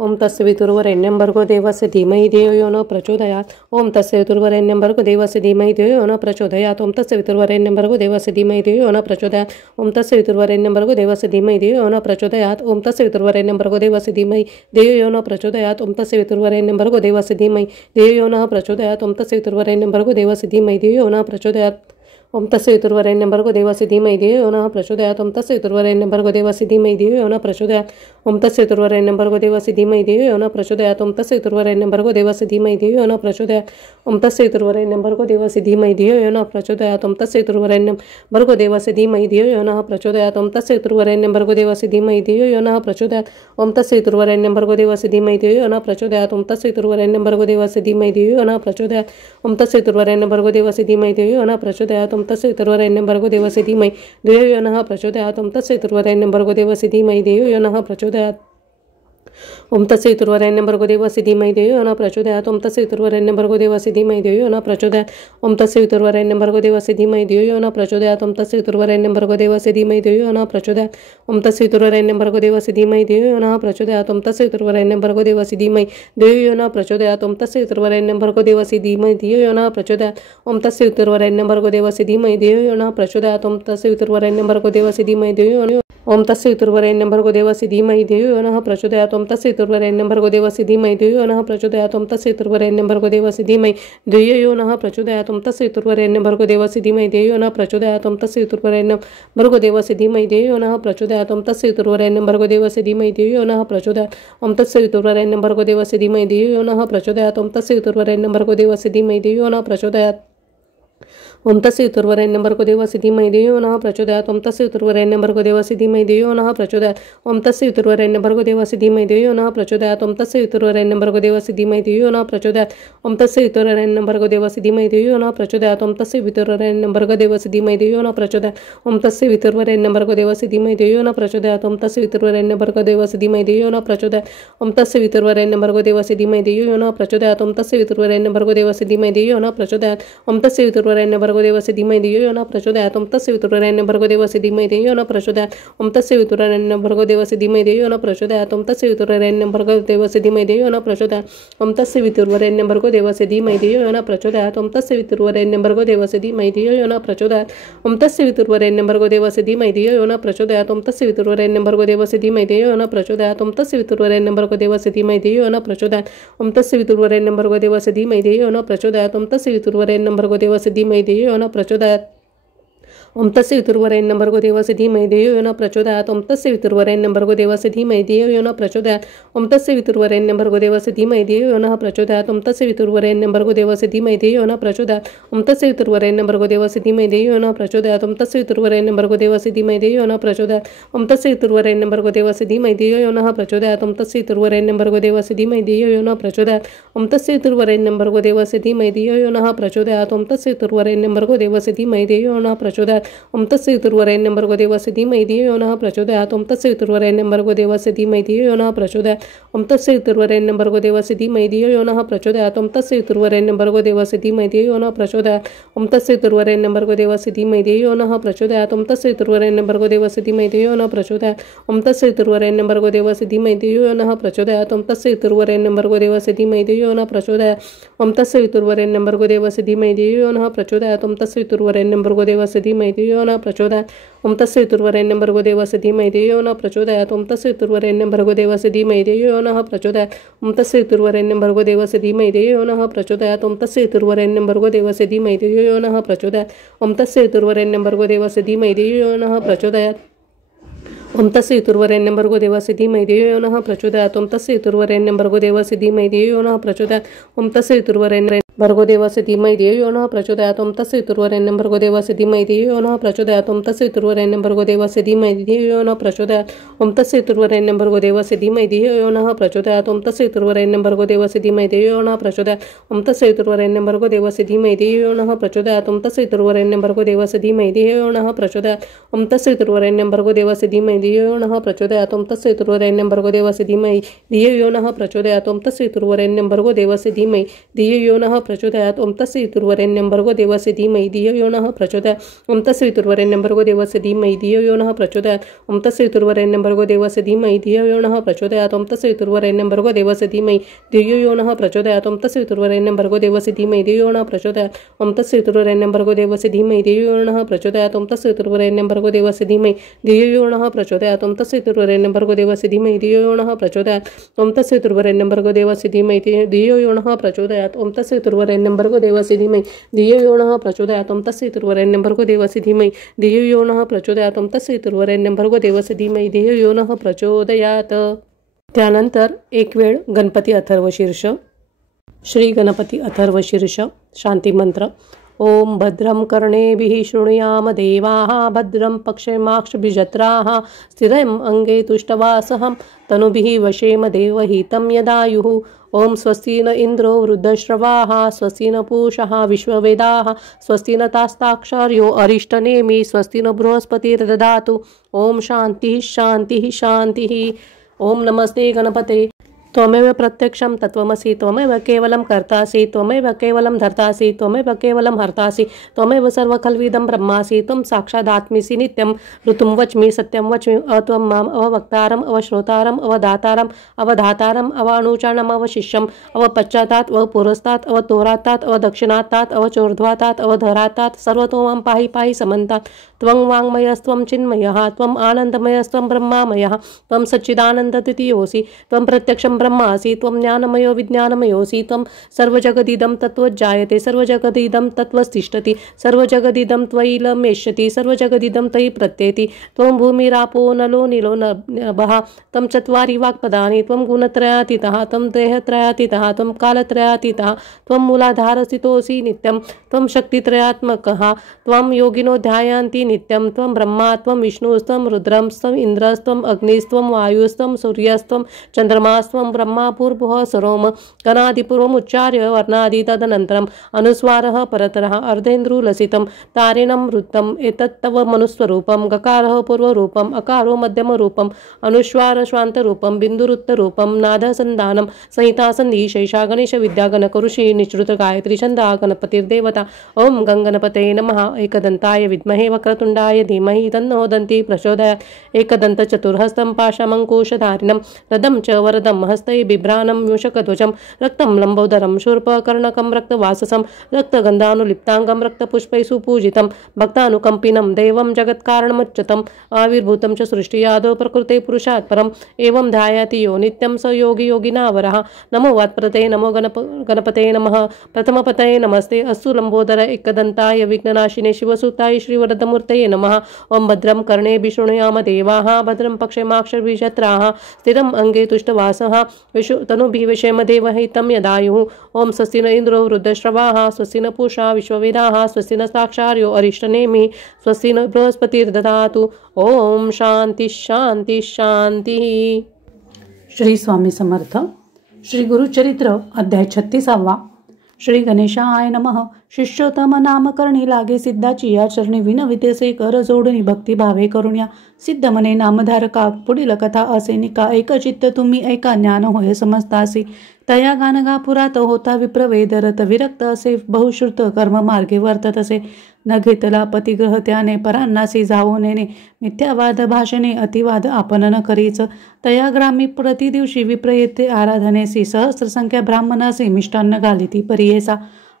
ओम तस्य वितुर्वरेण्यं भर्गो देवस्य धीमहि धियो यो न प्रचोदयात्। ओम तस्य वितुर्वरेण्यं भर्गो देवस्य धीमहि धियो यो न प्रचोदयात्। ओम तस्य वितुर्वरेण्यं भर्गो देवस्य धीमहि धियो यो न प्रचोदयात्। ओम तस्य वितुर्वरेण्यं भर्गो देवस्य धीमहि धियो यो न प्रचोदयात्। ओम तस्य वितुर्वरेण्यं भर्गो देवस्य धीमहि धियो यो न प्रचोदयात्। ओम तस्य वितुर्वरेण्यं भर्गो देवस्य धीमहि धियो यो न प्रचोदयात्। ओम तस्य वितुर्वरेण्यं भर्गो देवस्य धीमहि धियो यो न प्रचोदयात्। ओम तस्य वितुर्वरेण्यं भर्गो देवस्य धीमहि धियो यो न प्रचोदयात्। ओम तस्य वितुर्वरेण्यं भर्गो देवस्य धीमहि धियो यो न प्रचोदयात्। ओम तस्य वितुर्वरेण्यं भर्गो देवस्य धीमहि धियो यो न प्रचोदयात्। ओम तस्य वितुर्वरेण्यं भर्गो देवस्य धीमहि धियो यो न प्रचोदयात्। ओम तस्य वितुर्वरेण्यं भर्गो देवस्य धीमहि धियो यो न प्रचोदयात्। ओम तस्य वितुर्वरेण्यं भर्गो देवस्य धीमहि धियो यो न प्रचोदयात्। ओम तस्य वितुर्वरेण्यं भर्गो देवस्य धीमहि धियो यो न प्रचोदयात्। ओम तस्य वितुर्वरेण्यं भर्गो देवस्य धीमहि धियो यो न प्रचोदयात्। ओम तस्य वितुर्वरेण्यं भर्गो देवस्य धीमहि धियो यो न प्रचोदयात्। ओम तस्य वितुर्वरेण्यं भर्गो देवस्य धीमहि धियो यो न प्रचोदयात्। ओम तस्य वितुर्वरेण्यं भर्गो देवस्य धीमहि धियो यो न प्रचोदयात्। ओम तस्य वितुर्वरेण्यं भर्गो देवस्य धीमहि धियो यो न प्रचोदयात्। ओम तस्य वितुर्वरेण्यं भर्गो देवस्य धीमहि धियो यो न प्रचोदयात्। ओम तस्य वितुर्वरेण्यं भर्गो देवस्य धीमहि धियो यो न प्रचोदयात्। ओम तस्य वितुर्वरेण्यं भर्गो देवस्य धीमहि धियो यो न प्रचोदयात्। ओम तस्य वितुर्वरेण्यं भर्गो देवस्य धीमहि धियो यो न प्रचोदयात्। ओम तस्य वितुर्वरेण्यं भर्गो देवस्य धीमहि धियो यो न प्रचोदयात्। ओम तस्य वितुर्वरेण्यं भर्गो देवस्य धीमहि धियो यो न प्रचोदयात्। ओम तस्य वितुर्वरेण्यं भर्गो देवस्य धीमहि धियो यो न प्रचोदयात्। ओम तस्य वितुर्वरेण्यं भर्गो देवस्य धीमहि धियो यो न प्रचोदयात्। ओम तस्य वितुर्वरेण्यं भर्गो देवस्य धीमहि धियो यो न ओम तस्य वितुर्वरेण्यं भर्गो देवस्य धीमहि धियो यो न प्रचोदयात्। ओम तस्य वितुर्वरेण्यं भर्गो देवस्य धीमहि धियो यो न प्रचोदयात्। ओम तस्य वितुर्वरेण्यं भर्गो देवस्य धीमहि धियो यो न प्रचोदयात्। ओम तस्य वितुर्वरेण्यं भर्गो देवस्य धीमहि धियो यो न प्रचोदयात्। ओम तस्य वितुर्वरेण्यं भर्गो देवस्य धीमहि धियो यो न प्रचोदयात्। ओम तस्य वितुर्वरेण्यं भर्गो देवस्य धीमहि धियो यो न प्रचोदयात्। ओम तस्य वितुर्वरेण्यं भर्गो देवस्य धीमहि धियो यो न प्रचोदयात्। ओम तस्य वितुर्वरेण्यं भर्गो देवस्य धीमहि धियो यो न प्रचोदयात्। ओम तस्य वितुर्वरेण्यं भर्गो देवस्य धीमहि धियो यो न प्रचोदयात्। ओम तस्य वितुर्वरेण्यं भर्गो देवस्य धीमहि धियो यो न प्रचोदयात्। ओम तस्य वितुर्वरेण्यं भर्गो देवस्य धीमहि धियो यो न प्रचोदयात्। ओम तस्य वितुर्वरेण्यं भर्गो देवस्य धीमहि धियो यो न प्रचोदयात्। ओम तस्य वितुर्वरेण्यं भर्गो देवस्य धीमहि धियो यो न प्रचोदयात्। ओम तस्य वितुर्वरेण्यं भर्गो देवस्य धीमहि धियो यो न प्रचोदयात्। ओम तस्य वितुर्वरेण्यं भर्गो देवस्य धीमहि धियो यो न प्रचोदयात्। ओम तस्य वितुर्वरेण्यं भर्गो देवस्य धीमहि धियो यो न प्रचोदयात्। ओम तस्य वितुर्वरेण्यं भर्गो देवस्य धीमहि धियो यो न प्रचोदयात्। ओम तस्य वितुर्वरेण्यं भर्गो देवस्य धीमहि धियो यो न प्रचोदयात्। ओम तस्य वितुर्वरेण्यं भर्गो देवस्य धीमहि धियो यो न प्रचोदयात्। ओम तस्य वितुर्वरेण्यं भर्गो देवस्य धीमहि धियो यो न प्रचोदयात्। ओम तस्य वितुर्वरेण्यं भर्गो देवस्य धीमहि धियो यो न प्रचोदयात्। ओम तस्य वितुर्वरेण्यं भर्गो देवस्य धीमहि धियो यो न प्रचोदयात्। ओम तस्य वितुर्वरेण्यं भर्गो देवस्य धीमहि धियो यो न प्रचोदयात्। ओम तस्य वितुर्वरेण्यं भर्गो देवस्य धीमहि धियो यो न प्रचोदयात्। ओम तस्य वितुर्वरेण्यं भर्गो देवस्य धीमहि धियो यो न प्रचोदयात्। ओम तस्य वितुर्वरेण्यं भर्गो देवस्य धीमहि धियो यो न प्रचोदयात्। ओम तस्य वितुर्वरेण्यं भर्गो देवस्य धीमहि धियो यो न प्रचोदयात्। ओम तस्य वितुर्वरेण्यं भर्गो देवस्य धीमहि धियो यो न प्रचोदयात्। ओम तस्य वितुर्वरेण्यं भर्गो देवस्य धीमहि धियो यो न प्रचोदयात्। ओम तस्य वितुर्वरेण्यं भर्गो देवस्य धीमहि धियो यो न प्रचोदयात्। ओम तस्य वितुर्वरेण्यं भर्गो देवस्य धीमहि धियो यो न प्रचोदयात्। ओम तस्य वितुर्वरेण्यं भर्गो देवस्य धीमहि धियो यो न प्रचोदयात्। ओम तस्य वितुर्वरेण्यं भर्गो देवस्य धीमहि धियो यो न प्रचोदयात्। ओम तस्य वितुर्वरेण्यं भर्गो देवस्य धीमहि धियो यो न प्रचोदयात्। ओम तस्य वितुर्वरेण्यं भर्गो देवस्य धीमहि धियो यो न प्रचोदयात्। ओम तस्य वितुर्वरेण्यं भर्गो देवस्य धीमहि धियो यो न प्रचोदयात्। ओम तस्य वितुर्वरेण्यं भर्गो देवस्य धीमहि धियो यो न प्रचोदयात्। ओम तस्य वितुर्वरेण्यं भर्गो देवस्य धीमहि धियो यो न प्रचोदयात्। ओम तस्य वितुर्वरेण्यं भर्गो देवस्य धीमहि धियो यो न प्रचोदयात्। ओम तस्य वितुर्वरेण्यं भर्गो देवस्य धीमहि धियो यो न प्रचोदयात्। ओम तस्य वितुर्वरेण्यं भर्गो देवस्य धीमहि धियो यो न प्रचोदयात्। ओम तस्य वितुर्वरेण्यं भर्गो देवस्य धीमहि धियो यो न प्रचोदयात्। ओम तस्य वितुर्वरेण्यं भर्गो देवस्य धीमहि धियो यो न प्रचोदयात्। ओम तस्य वितुर्वरेण्यं भर्गो देवस्य धीमहि धियो यो न प्रचोदयात्। ओम तस्य वितुर्वरेण्यं भर्गो देवस्य धीमहि धियो यो न प्रचोदयात्। ओम तस्य वितुर्वरेण्यं भर्गो देवस्य धीमहि धियो यो न प्रचोदयात्। ओम तस्य वितुर्वरेण्यं भर्गो देवस्य धीमहि धियो यो न प्रचोदयात्। ओम तस्य वितुर्वरेण्यं भर्गो देवस्य धीमहि धियो यो न प्रचोदयात्। ओम तस्य वितुर्वरेण्यं भर्गो देवस्य धीमहि धियो यो न प्रचोदयात्। ओम तस्य वितुर्वरेण्यं भर्गो देवस्य धीमहि धियो यो न प्रचोदयात्। ओम तस्य वितुर्वरेण्यं भर्गो देवस्य धीमहि धियो यो न प्रचोदयात्। ओम तस्य वितुर्वरेण्यं भर्गो देवस्य धीमहि धियो यो न प्रचोदयात्। ओम तस्य वितुर्वरेण्यं भर्गो देवस्य धीमहि धियो यो न प्रचोदयात्। ओम तस्य वितुर्वरेण्यं भर्गो देवस्य धीमहि धियो यो न प्रचोदयात्। ओम तस्य वितुर्वरेण्यं भर्गो देवस्य धीमहि धियो यो न प्रचोदयात्। ओम तस्य वितुर्वरेण्यं भर्गो देवस्य धीमहि धियो यो न प्रचोदयात्। ओम तस्य वितुर्वरेण्यं भर्गो देवस्य धीमहि धियो यो न प्रचोदयात्। ओम तस्य वितुर्वरेण्यं भर्गो देवस्य धीमहि धियो यो न प्रचोदयात्। ओम तस्य वितुर्वरेण्यं भर्गो देवस्य धीमहि धियो यो न प्रचोदयात्। ओम तस्य वितुर्वरेण्यं भर्गो देवस्य धीमहि धियो यो न प्रचोदयात्। ओम तस्य वितुर्वरेण्यं भर्गो देवस्य धीमहि धियो यो न प्रचोदयात्। ओम तस्य वितुर्वरेण्यं भर्गो देवस्य धीमहि धियो यो न प्रचोदयात्। ओम तस्य वितुर्वरेण्यं भर्गो देवस्य धीमहि धियो यो न प्रचोदयात्। ओम तस्य वितुर्वरेण्यं भर्गो देवस्य धीमहि धियो यो न प्रचोदयात्। ओम तस्य वितुर्वरेण्यं भर्गो देवस्य धीमहि धियो यो न प्रचोदयात्। ओम तस्य वितुर्वरेण्यं भर्गो देवस्य धीमहि धियो यो न प्रचोदयात् ओम तस्य पितुर्वरेण्यं भर्गो देवस्य धीमहि धियो यो नः प्रचोदयात् ओम तस्य पितुर्वरेण्यं भर्गो देवस्य धीमहि धियो यो नः प्रचोदयात् ओम तस्य पितुर्वरेण्यं भर्गो देवस्य धीमहि धियो यो नः प्रचोदयात् ओम तस्य पितुर्वरेण्यं भर्गो देवस्य धीमहि धियो यो नः प्रचोदयात् ओम तस्य पितुर्वरेण्यं भर्गो देवस्य धीमहि धियो यो नः प्रचोदयात् ओम तस्य पितुर्वरेण्यं भर्गो देवस्य धीमहि धियो यो नः प्रचोदयात् ओम तस्य पितुर्वरेण्यं भर्गो देवस्य धीमहि धियो यो नः प्रचोदयात् ओम तस्य पितुर्वरेण्यं भर्गो देवस्य धीमहि धियो यो नः प्रचोदयात् ओम तस्य पितुर्वरेण्यं भर्गो देवस्य धीमहि धियो यो नः प्रचोदयात् ओम तस्य पितुर्वरेण्यं भर्गो देवस्य धीमहि धियो यो नः प्रचोदयात् ओम तस्य पितुर्वरेण्यं भर्गो देवस्य धीमहि धियो यो नः प्रचोदयात् ओम तस्य पितुर्वरेण्यं भर्गो देवस्य धीमहि धियो यो नः प्रचोदयात्। त्यानंतर एक वेळ गणपती अथर्वशीर्ष। श्री गणपती अथर्वशीर्ष शांती मंत्र। ओम भद्रं कर्णेभिः शृणुयाम देवाः भद्रं पक्षेमाक्षभिजत्राः स्थिरम् अंगे तुष्टवासहं तनुभिः वशेम देवहितं यदायुः। ओम स्वस्ति न इन्द्रो वृद्धश्रवाः स्वस्ति न पूषः विश्ववेदाः स्वस्ति न तास्ताक्षर्यो अरिष्टनेमि स्वस्ति न बृहस्पतिर्दधातु। ओम शांतिः शांतिः शांतिः। ओम नमस्ते गणपते। त्वमेव प्रत्यक्षं तत्त्वमसि त्वमेव केवलं कर्तासि त्वमेव केवलं धर्तासि त्वमेव केवलं हर्तासि त्वमेव सर्वखल्विदं ब्रह्मासि त्वं साक्षादात्मीसि नित्यं ऋतुं वच्मि सत्यं वच्मि अत्वं माम् अवक्तारम् अवश्रोतारम् अवधातारम् अवधातारम् अवानुचानम् अवशिष्यम् अवपश्चातात् अवपुरस्तात् अवतोरातात् अवदक्षिणातात् अवचोर्ध्वातात् अवधरातात् सर्वतो मां पाहि पाहि समन्तात्। त्वं वाङ्मयस्त्वं चिन्मयः त्वम् आनन्दमयस्त्वं ब्रह्मामयः त्वं सच्चिदानन्दद्वितीयोऽसि त्वं प्रत्यक्षं ब्रह्मासि त्वं ज्ञानमयो विज्ञानमयोऽसि त्वं सर्वजगदिदं तत्त्वज्जायते सर्वजगदिदं तत्त्वस्तिष्ठति सर्वजगदिदं त्वयि लमेष्यति सर्वजगदिदं तयि प्रत्येति। त्वं भूमिरापो नलो नीलो नभः त्वं चत्वारि वाक्पदानि त्वं गुणत्रयातीतः त्वं देहत्रयातीतः त्वं कालत्रयातीतः त्वं मूलाधारस्थितोऽसि नित्यं त्वं शक्तित्रयात्मकः त्वं योगिनो ध्यायन्ति नित्यं त्वं ब्रह्मा त्वं विष्णुस्त्वं रुद्रस्त्वं इन्द्रस्त्वं अग्निस्त्वं वायुस्त्वं सूर्यस्त्वं चन्द्रमास्त्वं ब्रह्मा भूर्भुवः स्वरोम गणादिपूर्वमुच्चार्य वर्णादि तदनन्तरम् अनुस्वारः परतरः अर्धेन्द्रुलसितं तारिणं वृत्तम् एतत्तव मनुस्वरूपं गकारः पूर्वरूपम् अकारो मध्यमरूपम् अनुस्वार श्वान्तरूपं बिन्दुरुत्तरूपं नादसन्धानं संहिता सन्धि शैषा गणेश विद्या गणकऋषि निश्रुत गायत्री छन्दा गणपतिर्देवता। ओम गंगणपते नमः। एकदन्ताय विद्महे वक्रतुण्डाय धीमहि तन्नो दन्ति प्रचोदयात्। एकदन्त चतुर्हस्तं पाशमङ्कुशधारिणं रदं च वरदं हस्तै बिभ्राणं मूषकध्वजं रक्तं लम्बोदरं शूर्पकर्णकं रक्तवाससं रक्तगन्धानुलिप्ताङ्गं रक्तपुष्पैः सुपूजितं भक्तानुकम्पिनं देवं जगत्कारणमुच्यतम् आविर्भूतं च सृष्टियादौ प्रकृते पुरुषात् परम् एवं ध्यायति यो नित्यं स योगी योगिनावरः। नमो वात्प्रते नमो गणपते नमः। प्रथमपतये नमस्ते अस्तु लम्बोदर एकदन्ताय विघ्ननाशिने शिवसुताय श्रीवरदमूर्तये नमः। ओम भद्रं कर्णेभिः शृणुयाम देवाः भद्रं पक्षेमाक्षभिजत्राः स्थिरम् अंगे तुष्टवासः तनुभिः वशेम देवहितं यदायुः। ओम स्वस्ति न इन्द्रो वृद्धश्रवाः स्वस्ति न पूषा विश्ववेदाः स्वस्ति न साक्षार्यो अरिष्टनेमि स्वस्ति न बृहस्पतिर्दधातु। ओम शांति शांति शांति। श्री स्वामी समर्थ। श्री गुरुचरित्र अध्याय 36। श्री गणेशाय नमः। शिष्योत्तम नामकरणी लागे सिद्धाची या चरणी विनवितेसे कर जोडणी भक्तिभावे करुण्या सिद्ध मने नामधारका पुढील कथा असे निका एक चित्त तुम्ही ऐका ज्ञान होय समजतासी तया गानगापुरात होता विप्रवेदरत विरक्त असे बहुश्रुत कर्म मार्गे वर्तत असे न घेतला पतिग्रह त्याने परांनासी जावो नेने मिथ्यावाद भाषणे अतिवाद आपण न करीच तया ग्रामी प्रतिदिवशी विप्र येथे आराधनेसी सहस्रसंख्या ब्राह्मणासी मिष्टान्न घालिती परियेसा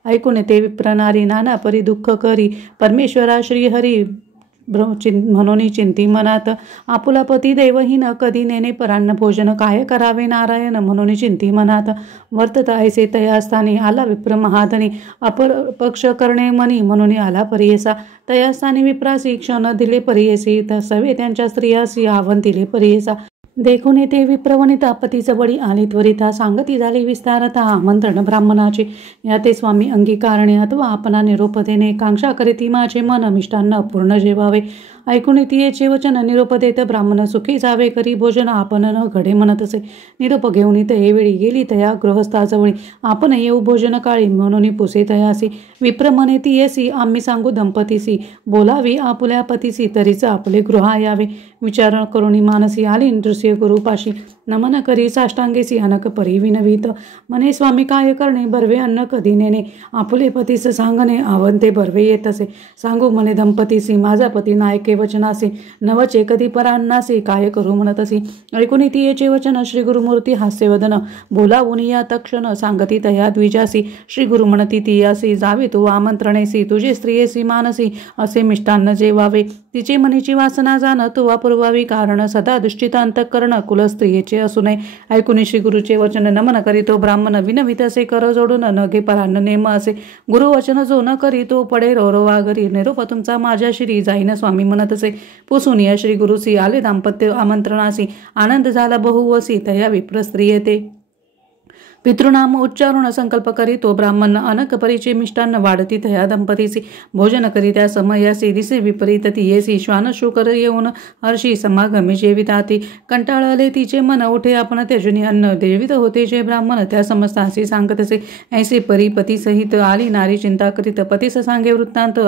ऐकून ते विप्रनारी नाना परी दुःख करी परमेश्वरा श्रीहरी म्हणून चिंती मनात आपुला पती देवहीन कधी नेणे परान्न भोजन काय करावे नारायण म्हणून चिंती मनात वर्तत ऐसे तया स्थानी आला विप्र महाधनी अपर पक्ष करणे मनी म्हणून आला परियेसा तया स्थानी विप्रासी क्षण दिले परियेसी तसवे त्यांच्या स्त्रियासी आव्हान दिले परियेसा देखून ते विप्रवनिता पतीच बळी आली त्वरिता सांगती झाली विस्तारता आमंत्रण ब्राह्मणाचे या ते स्वामी अंगीकारणे अथवा आपणा निरोप देणे कांक्षा करीती माझे मन मिष्टान्न अपूर्ण जेवावे ऐकून तियेचे वचन निरोप देत ब्राह्मण सुखी जावे करी भोजन आपण न घडे म्हणत असे. निरोप घेऊन तये वेळी गेली तया गृहस्थाजवळी आपण येऊ भोजन काळी म्हणून पुसे तयासी. विप्र म्हणे तियेसी आम्ही सांगू दंपतीसी बोलावी आपुल्या पतीसी तरीच आपले गृहा यावे. विचार करुणी मानसी आली नृसिंह गुरुपाशी नमन करी साष्टांगेसी अनक परी विनवीत. म्हणे स्वामी काय करणे बर्वे अन्न कधी नेणे आपुले पतीस सांगणे आवंते बर्वे येत असे. सांगू म्हणे दंपतीसी माझा पती नायके वचनासी नवचे कधी परान्नासी काय करू म्हणत असी. ऐकून तियेचे वचन श्री गुरुमूर्ती हास्यवदन बोलावून या तक्षण सांगती तया द्विजासी. श्री गुरु म्हणती तियासी जावे तू आमंत्रणेसी तुझे स्त्रियेसी मानसी असे मिष्टान्न जेवावे. तिचे मनीची वासना जाण तुवा पुरवावी कारण सदा दुष्टित अंतःकरण कुल स्त्रियेचे असू नये. ऐकून श्री गुरुचे वचन नमन करीतो ब्राह्मण विनवित असे कर जोडून न घे परान्न नेम असे. गुरु वचन जो न करी तो पडे रोरवा घरी निरोप तुमचा माझ्या श्री जाईन स्वामी म्हणत असे. पुसून या श्री गुरुसी आले दाम्पत्य आमंत्रणासी आनंद झाला बहुवसी तया विप्र स्त्रिये ते. पितृनाम उच्चारून संकल्प करी तो ब्राह्मण अनक परीचे मिष्टान्न वाढती तया दंपतीसी. भोजन करी त्या समयासी दिसे विपरीत तियेसी श्वान शुकर येऊन हर्षी समागमे जेविताती. कंटाळले तिचे मन उठे आपण त्यजुनी अन्न देवित होते जे ब्राह्मण त्या समस्तासी सांगतसे. ऐसे परी पती सहित आली नारी चिंता करीत पतीस सांगे वृत्तांत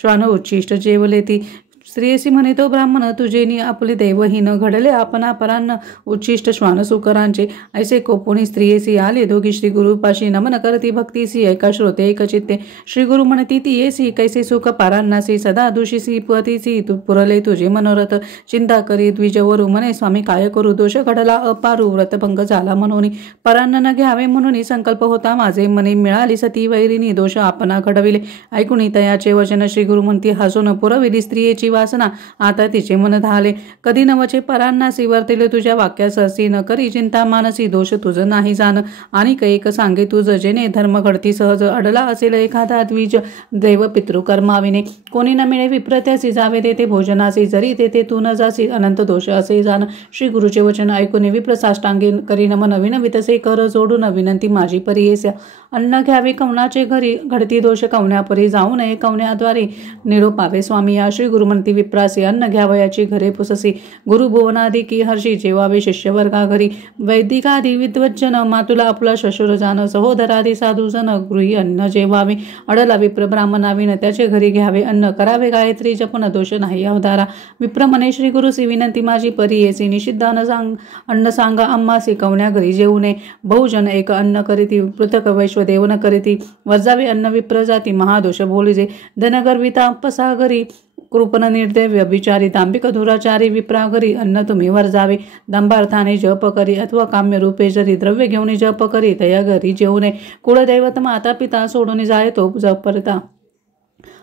श्वान उच्छिष्ट जेवले ती. स्त्रियसी म्हणे तो ब्राह्मण तुझेनी आपले दैवहीन घडले आपणा परान्न उच्छिष्ट श्वान सुकरांचे. ऐसे कोपुणी स्त्रियसी आले दोघी श्री गुरुपाशी नमन करती भक्तीसी ऐका श्रोते एक चित्ते. श्री गुरु म्हणती तियेसी कैसे सुख पारान्नासी सदा दुषीसी पतीसी तू पुरले तुझे मनोरथ चिंता करी द्विजवरू म्हणे स्वामी काय करू दोष घडला अपारू व्रतभंग झाला म्हणून परान्न न घ्यावे म्हणून संकल्प होता माझे मने मिळाली सती वैरिणी दोष आपणा घडविले. ऐकून तयाचे वचन श्री गुरु म्हणती हसून पुरविली स्त्रियेची वासना आता तिचे मन धाले कधी नवचे परान्नासी वर्तिले तुझ्या वाक्यास असी न करी चिंता मानसी दोष तुझ नाही जाण आणि कैक सांगे तुझ जेणे धर्म घडती सहज अडला असेल एखादा द्विज दैव पितृकर्माविने कोणी न मिळे विप्रत्यासी जावे देते भोजनासी जरी तेथे तू न जासी अनंत दोष असे जाण. श्री गुरुचे वचन ऐकून विप्र साष्टांगी करी नमन विनवितसे कर जोडून विनंती माझी परियेस्या. अन्न घ्यावे कवनाचे घरी घडती दोष कवण्यापरी जाऊ नये कवण्याद्वारे निरोपावे स्वामी या. श्री गुरु म्हणती विप्रासी अन्न घ्यावयाची घरे पुससी गुरु भुवनादी की हर्षी जेवावे शिष्यवर्गा घरी. वैदिकादी विद्वज्जन मातुला आपला श्वशुर जाण सहोदरादी साधुजन गृही अन्न जेवावे. अडला विप्र ब्राह्मणाविन त्याचे घरी घ्यावे अन्न करावे गायत्री जपन दोष नाही अवधारा. विप्र म्हणे श्री गुरुसी विनंती माझी परियेसी निषिद्ध अन्न सांगा आम्हासी कवण्या घरी जेवू नये. बहुजन एक अन्न करीती पृथक वैश्वदेव न करीती वर्जावे अन्न विप्र जाती महादोष बोलिजे. धनगर्विता पसागरी कृपण निर्दय व्यभिचारी दांभिक दुराचारी विप्रागरी अन्न तुम्ही वर्जावे. दंभार्थाने जप करी अथवा काम्य रूपे जरी द्रव्य घेऊन जप करी तया घरी जेवू नये. कुळदैवत माता पिता सोडून जाय तो जपरता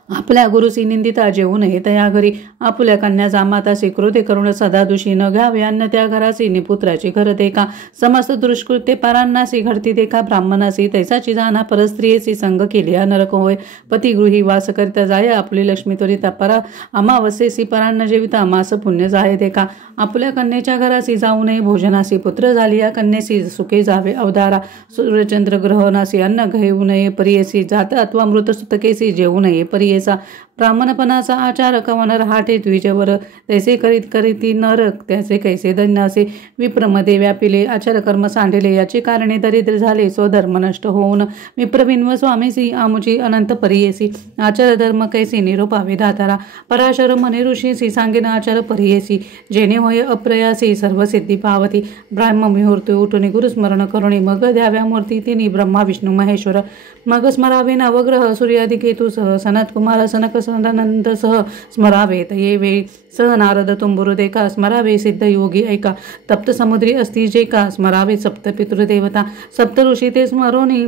आपल्या गुरुसी निंदिता जेवू नये तया घरी. आपुल्या कन्या जामातासी क्रोधे करून सदा दुषी न घ्यावे अन्न त्या घरासी निपुत्राची घर देखा. समस्त दुष्कृत्ये परान्नासी घडती देखा ब्राह्मणासी तैसाची जाणा परस्त्रियेसी संग केली नरक होय. पती गृही वास करिता जाय आपली लक्ष्मी त्वरिता परा अमावस्येसी परान्न जेविता मास पुण्य जाय देखा. आपल्या कन्येच्या घरासी जाऊ नये भोजनासी पुत्र झाली या कन्येसी सुखे जावे अवधारा. सूर्यचंद्र ग्रहणासी अन्न घेऊ नये परियेसी जात अथवा मृत सुतकेसी जेवू नये परियेसा. ब्राह्मणपणाचा आचार कवन रहाटे द्विजवर तैसे करीत करीती नरक त्याचे कैसे धन्य असे. विप्रमध्ये व्यापिले आचार कर्म सांडिले याची कारणे दरिद्र झाले स्वधर्म नष्ट होऊन. विप्रविन्व स्वामीसी आमुची अनंत परियेसी आचार धर्म कैसे निरोपावे दातारा. पराशर म्हणे ऋषीसी सांगेन आचार परियेसी जेणे होय अप्रयासी सर्व सिद्धी पावती. ब्राह्म मुहूर्त उठून गुरुस्मरण करुणी मग द्याव्या मूर्ती तिनी ब्रह्मा विष्णू महेश्वर. मग स्मरावे नवग्रह सूर्यादी केतू सह सनत कुमार सनक सदानंद सह स्मरावे तये वेळी. सह नारद तुंबुरू देखा स्मरावे सिद्ध योगी ऐका. तप्त समुद्री असती जे का स्मरावे सप्त पितृदेवता. सप्त ऋषी ते स्मरोनी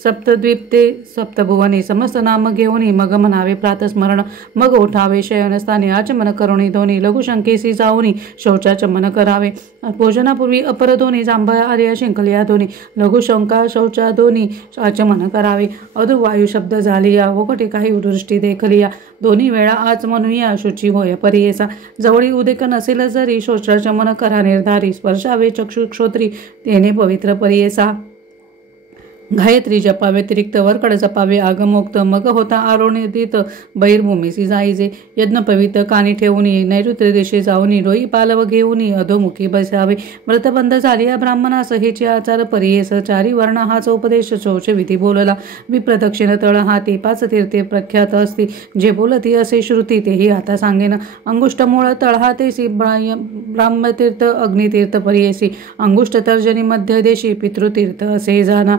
सप्तद्वीप ते सप्तभुवनी. समस्त नाम घेऊनी मग म्हणावे प्रातस्मरण. मग उठावे शयनस्थानी आचमन करुणी दोन्ही लघुशंकेसी जाऊनी शौचाचमन करावे. भोजनापूर्वी अपर दोन्ही जांभया आर्या शिंकल्या दोन्ही लघुशंका शौचा दोन्ही आचमन करावे. अधुवायू शब्द झालिया वोकटे काही दृष्टी देखलिया. दोन्ही वेळा आज म्हणूया शुची होय परियेसा. जवळी उदेक नसेल जरी शौचाचमन करा निर्धारी. स्पर्शावे चक्षु क्षोत्री तेने पवित्र परियेसा. गायत्री जपा व्यतिरिक्त वरकड जपावे आगमोक्त मग होता आरोनित बहिर्भूमीसी जाईजे यज्ञपवित कानी ठेवूनी नैऋत्य दिशे जाऊनी डोई पालव घेऊनी अधोमुखी बसावे व्रतबंध झाली या ब्राह्मणास हेचे आचार परियेस चारी वर्ण हाच उपदेश शौच विधी बोलला विप्रदक्षिण तळ हाती 5 तीर्थे प्रख्यात असती जे बोलती असे श्रुती तेही आता सांगेन अंगुष्ट मूळ तळहातेसी ब्राह्मतीर्थ अग्नितीर्थ परियेसी अंगुष्ट तर्जनी मध्य देशी पितृतीर्थ असे जाना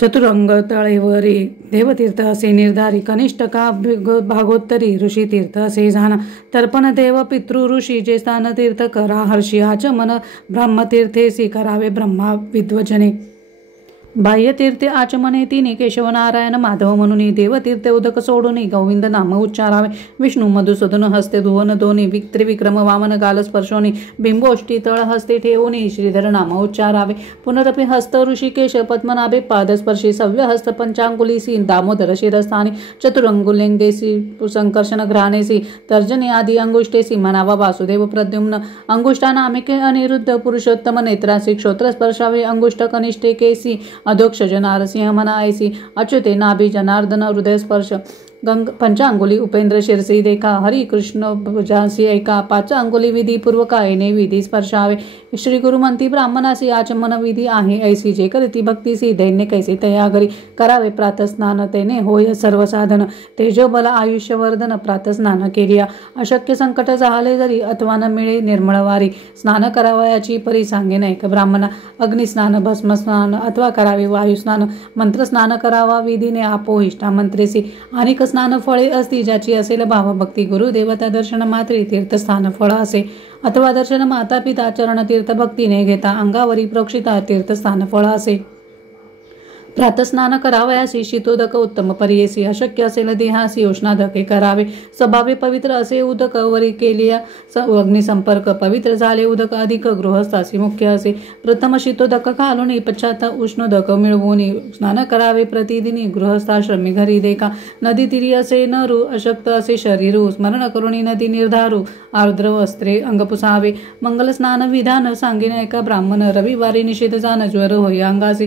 चतुरंग तळेवरी देवतीर्थ असे निर्धारी कनिष्ठका भागोत्तरी ऋषीतीर्थ असे जाना तर्पण देव पितृ ऋषी जे स्थान तीर्थ करा हर्षी आचमन ब्रह्मतीर्थेसी करावे ब्रह्मा विद्वजने बाह्यतीर्थे आचमने तिने केशव नारायण माधव म्हणून देवतीर्थे उदक सोडून गोविंद नाम उच्चारावे विष्णू मधुसूदन हस्ते धुवन दोन्ही त्रिविक्रम वामन गाल स्पर्शोनी बिंबोष्टी तळ हस्ते ठेवून श्रीधर नाम उच्चारावे पुनरपि हस्त ऋषिकेश पद्मनाभे पादस्पर्शी सव्य हस्त पंचांगुलीसी दामोदर शिरस्थानी चतुरंगुलिंगेसी संकर्षण घ्राणेसी तर्जनी आदी अंगुष्टेसी मनावा वासुदेव प्रद्युम्न अंगुष्टा नामिके अनिरुद्ध पुरुषोत्तम नेत्रासी क्षोत्रस्पर्शावे अंगुष्ट कनिष्ठेकेसी अधोक्षज नारसिंह मनायसी अच्युते नाभि जनार्दन हृदय स्पर्श पंचांगुली उपेंद्र शिरसी देखा हरी कृष्ण भुजासी ऐका 5 अंगुली विधी पूर्वकायने विधी स्पर्शावे श्री गुरुमंती ब्राह्मणासी आचमन विधी आहे ऐसी जे करीती भक्तीसी दैन्य कैसे तयागरी करावे प्रातस्नान तेने होय सर्व साधन तेजोबल आयुष्यवर्धन प्रातस्नान केलिया अशक्य संकट झाले जरी अथवा न मिळे निर्मळवारी स्नान करावयाची परी सांगेन ऐक ब्राह्मणा अग्निस्नान भस्मस्नान अथवा करावे वायुस्नान मंत्रस्नान करावा विधीने आपोहिष्टा मंत्रेसी आणि स्नान फळे असती ज्याची असेल भावभक्ती गुरु देवता दर्शन मात्री तीर्थस्थान फळ असे अथवा दर्शन माता पिता चरण तीर्थ भक्तीने घेता अंगावरी प्रोक्षिता तीर्थस्थान फळ असे प्रातस्नान करावयासी शीतोदक उत्तम परियेसी अशक्य असेल देहासी उष्णादके करावे स्वभावे पवित्र असे उदक वरी केलिया अग्निसंपर्क पवित्र झाले उदक अधिक गृहस्थासी मुख्य असे प्रथम शीतोदक घालून पश्चात उष्णोदक मिळवून स्नान करावे प्रतिदिनी गृहस्थाश्रमी घरी देखा नदी तिरी असे नरू अशक्त असे शरीरू स्मरण करुणी नदी निर्धारू आर्द्र वस्त्रे अंग पुसावे मंगल स्नान विधान सांगेन एका ब्राह्मण रविवारी निषेध जाण ज्वर होय अंगासी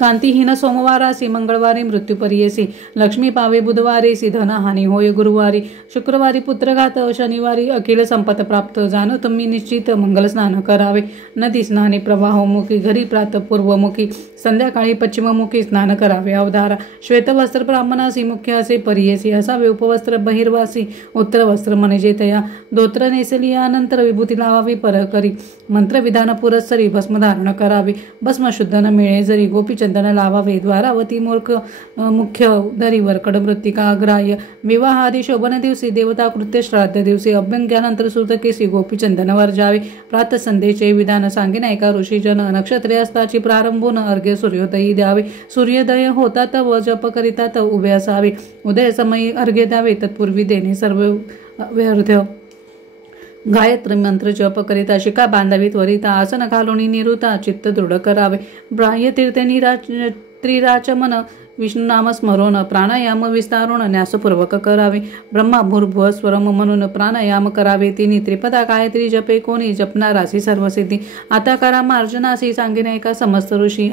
कांतीहीन सोमवारासी मंगळवारी मृत्यू परियेसी लक्ष्मी पावे बुधवारेसी धनहानी होय गुरुवारी शुक्रवारी पुत्रघात शनिवारी अखिल संपत प्राप्त जाणो तुम्ही निश्चित मंगल स्नान करावे नदी स्नानी प्रवाहोमुखी घरी प्रात पूर्वमुखी संध्याकाळी पश्चिममुखी स्नान करावे अवधारा श्वेतवस्त्र ब्राह्मणासी मुख्य असे परियेसी असावे उपवस्त्र बहिर्वासी उत्तरवस्त्र म्हणजे तया धोत्र नेसलियानंतर विभूती लावावी पर करी मंत्रविधान पुरस्सरी भस्म धारण करावे भस्म शुद्ध न मिळे जरी गोपी चंदन लावावे द्वारावती मूर्ख मुख्य दरी वरकड मृत्तिका अग्राह्य विवाह आदी शोभन दिवशी देवता कृत्य श्राद्ध दिवशी अभ्यंग्यानंतर सुतकेसी गोपीचंदन वर्जावे प्रात संध्येचे विधान सांगेन ऐका ऋषीजन नक्षत्रे असताची प्रारंभून अर्घ्य सूर्योदयी द्यावे सूर्योदय होतात व जप करितात उभे असावे उदय समयी अर्घ्य द्यावे तत्पूर्वी देणे सर्व व्यर्थ गायत्री मंत्र जप करिता शिका बांधावी त्वरिता आसन घालून निरुता चित्त दृढ करावे बाह्य तीर्थे त्रिराचमन विष्णू नाम स्मरण प्राणायाम विस्तारून न्यासपूर्वक करावे ब्रह्मा भूर्भुव स्वरम म्हणून प्राणायाम करावे तिनी त्रिपदा गायत्री जपे कोणी जपणारासी सर्वसिद्धी आता करा मार्जनासी सांगेन एका समस्त ऋषी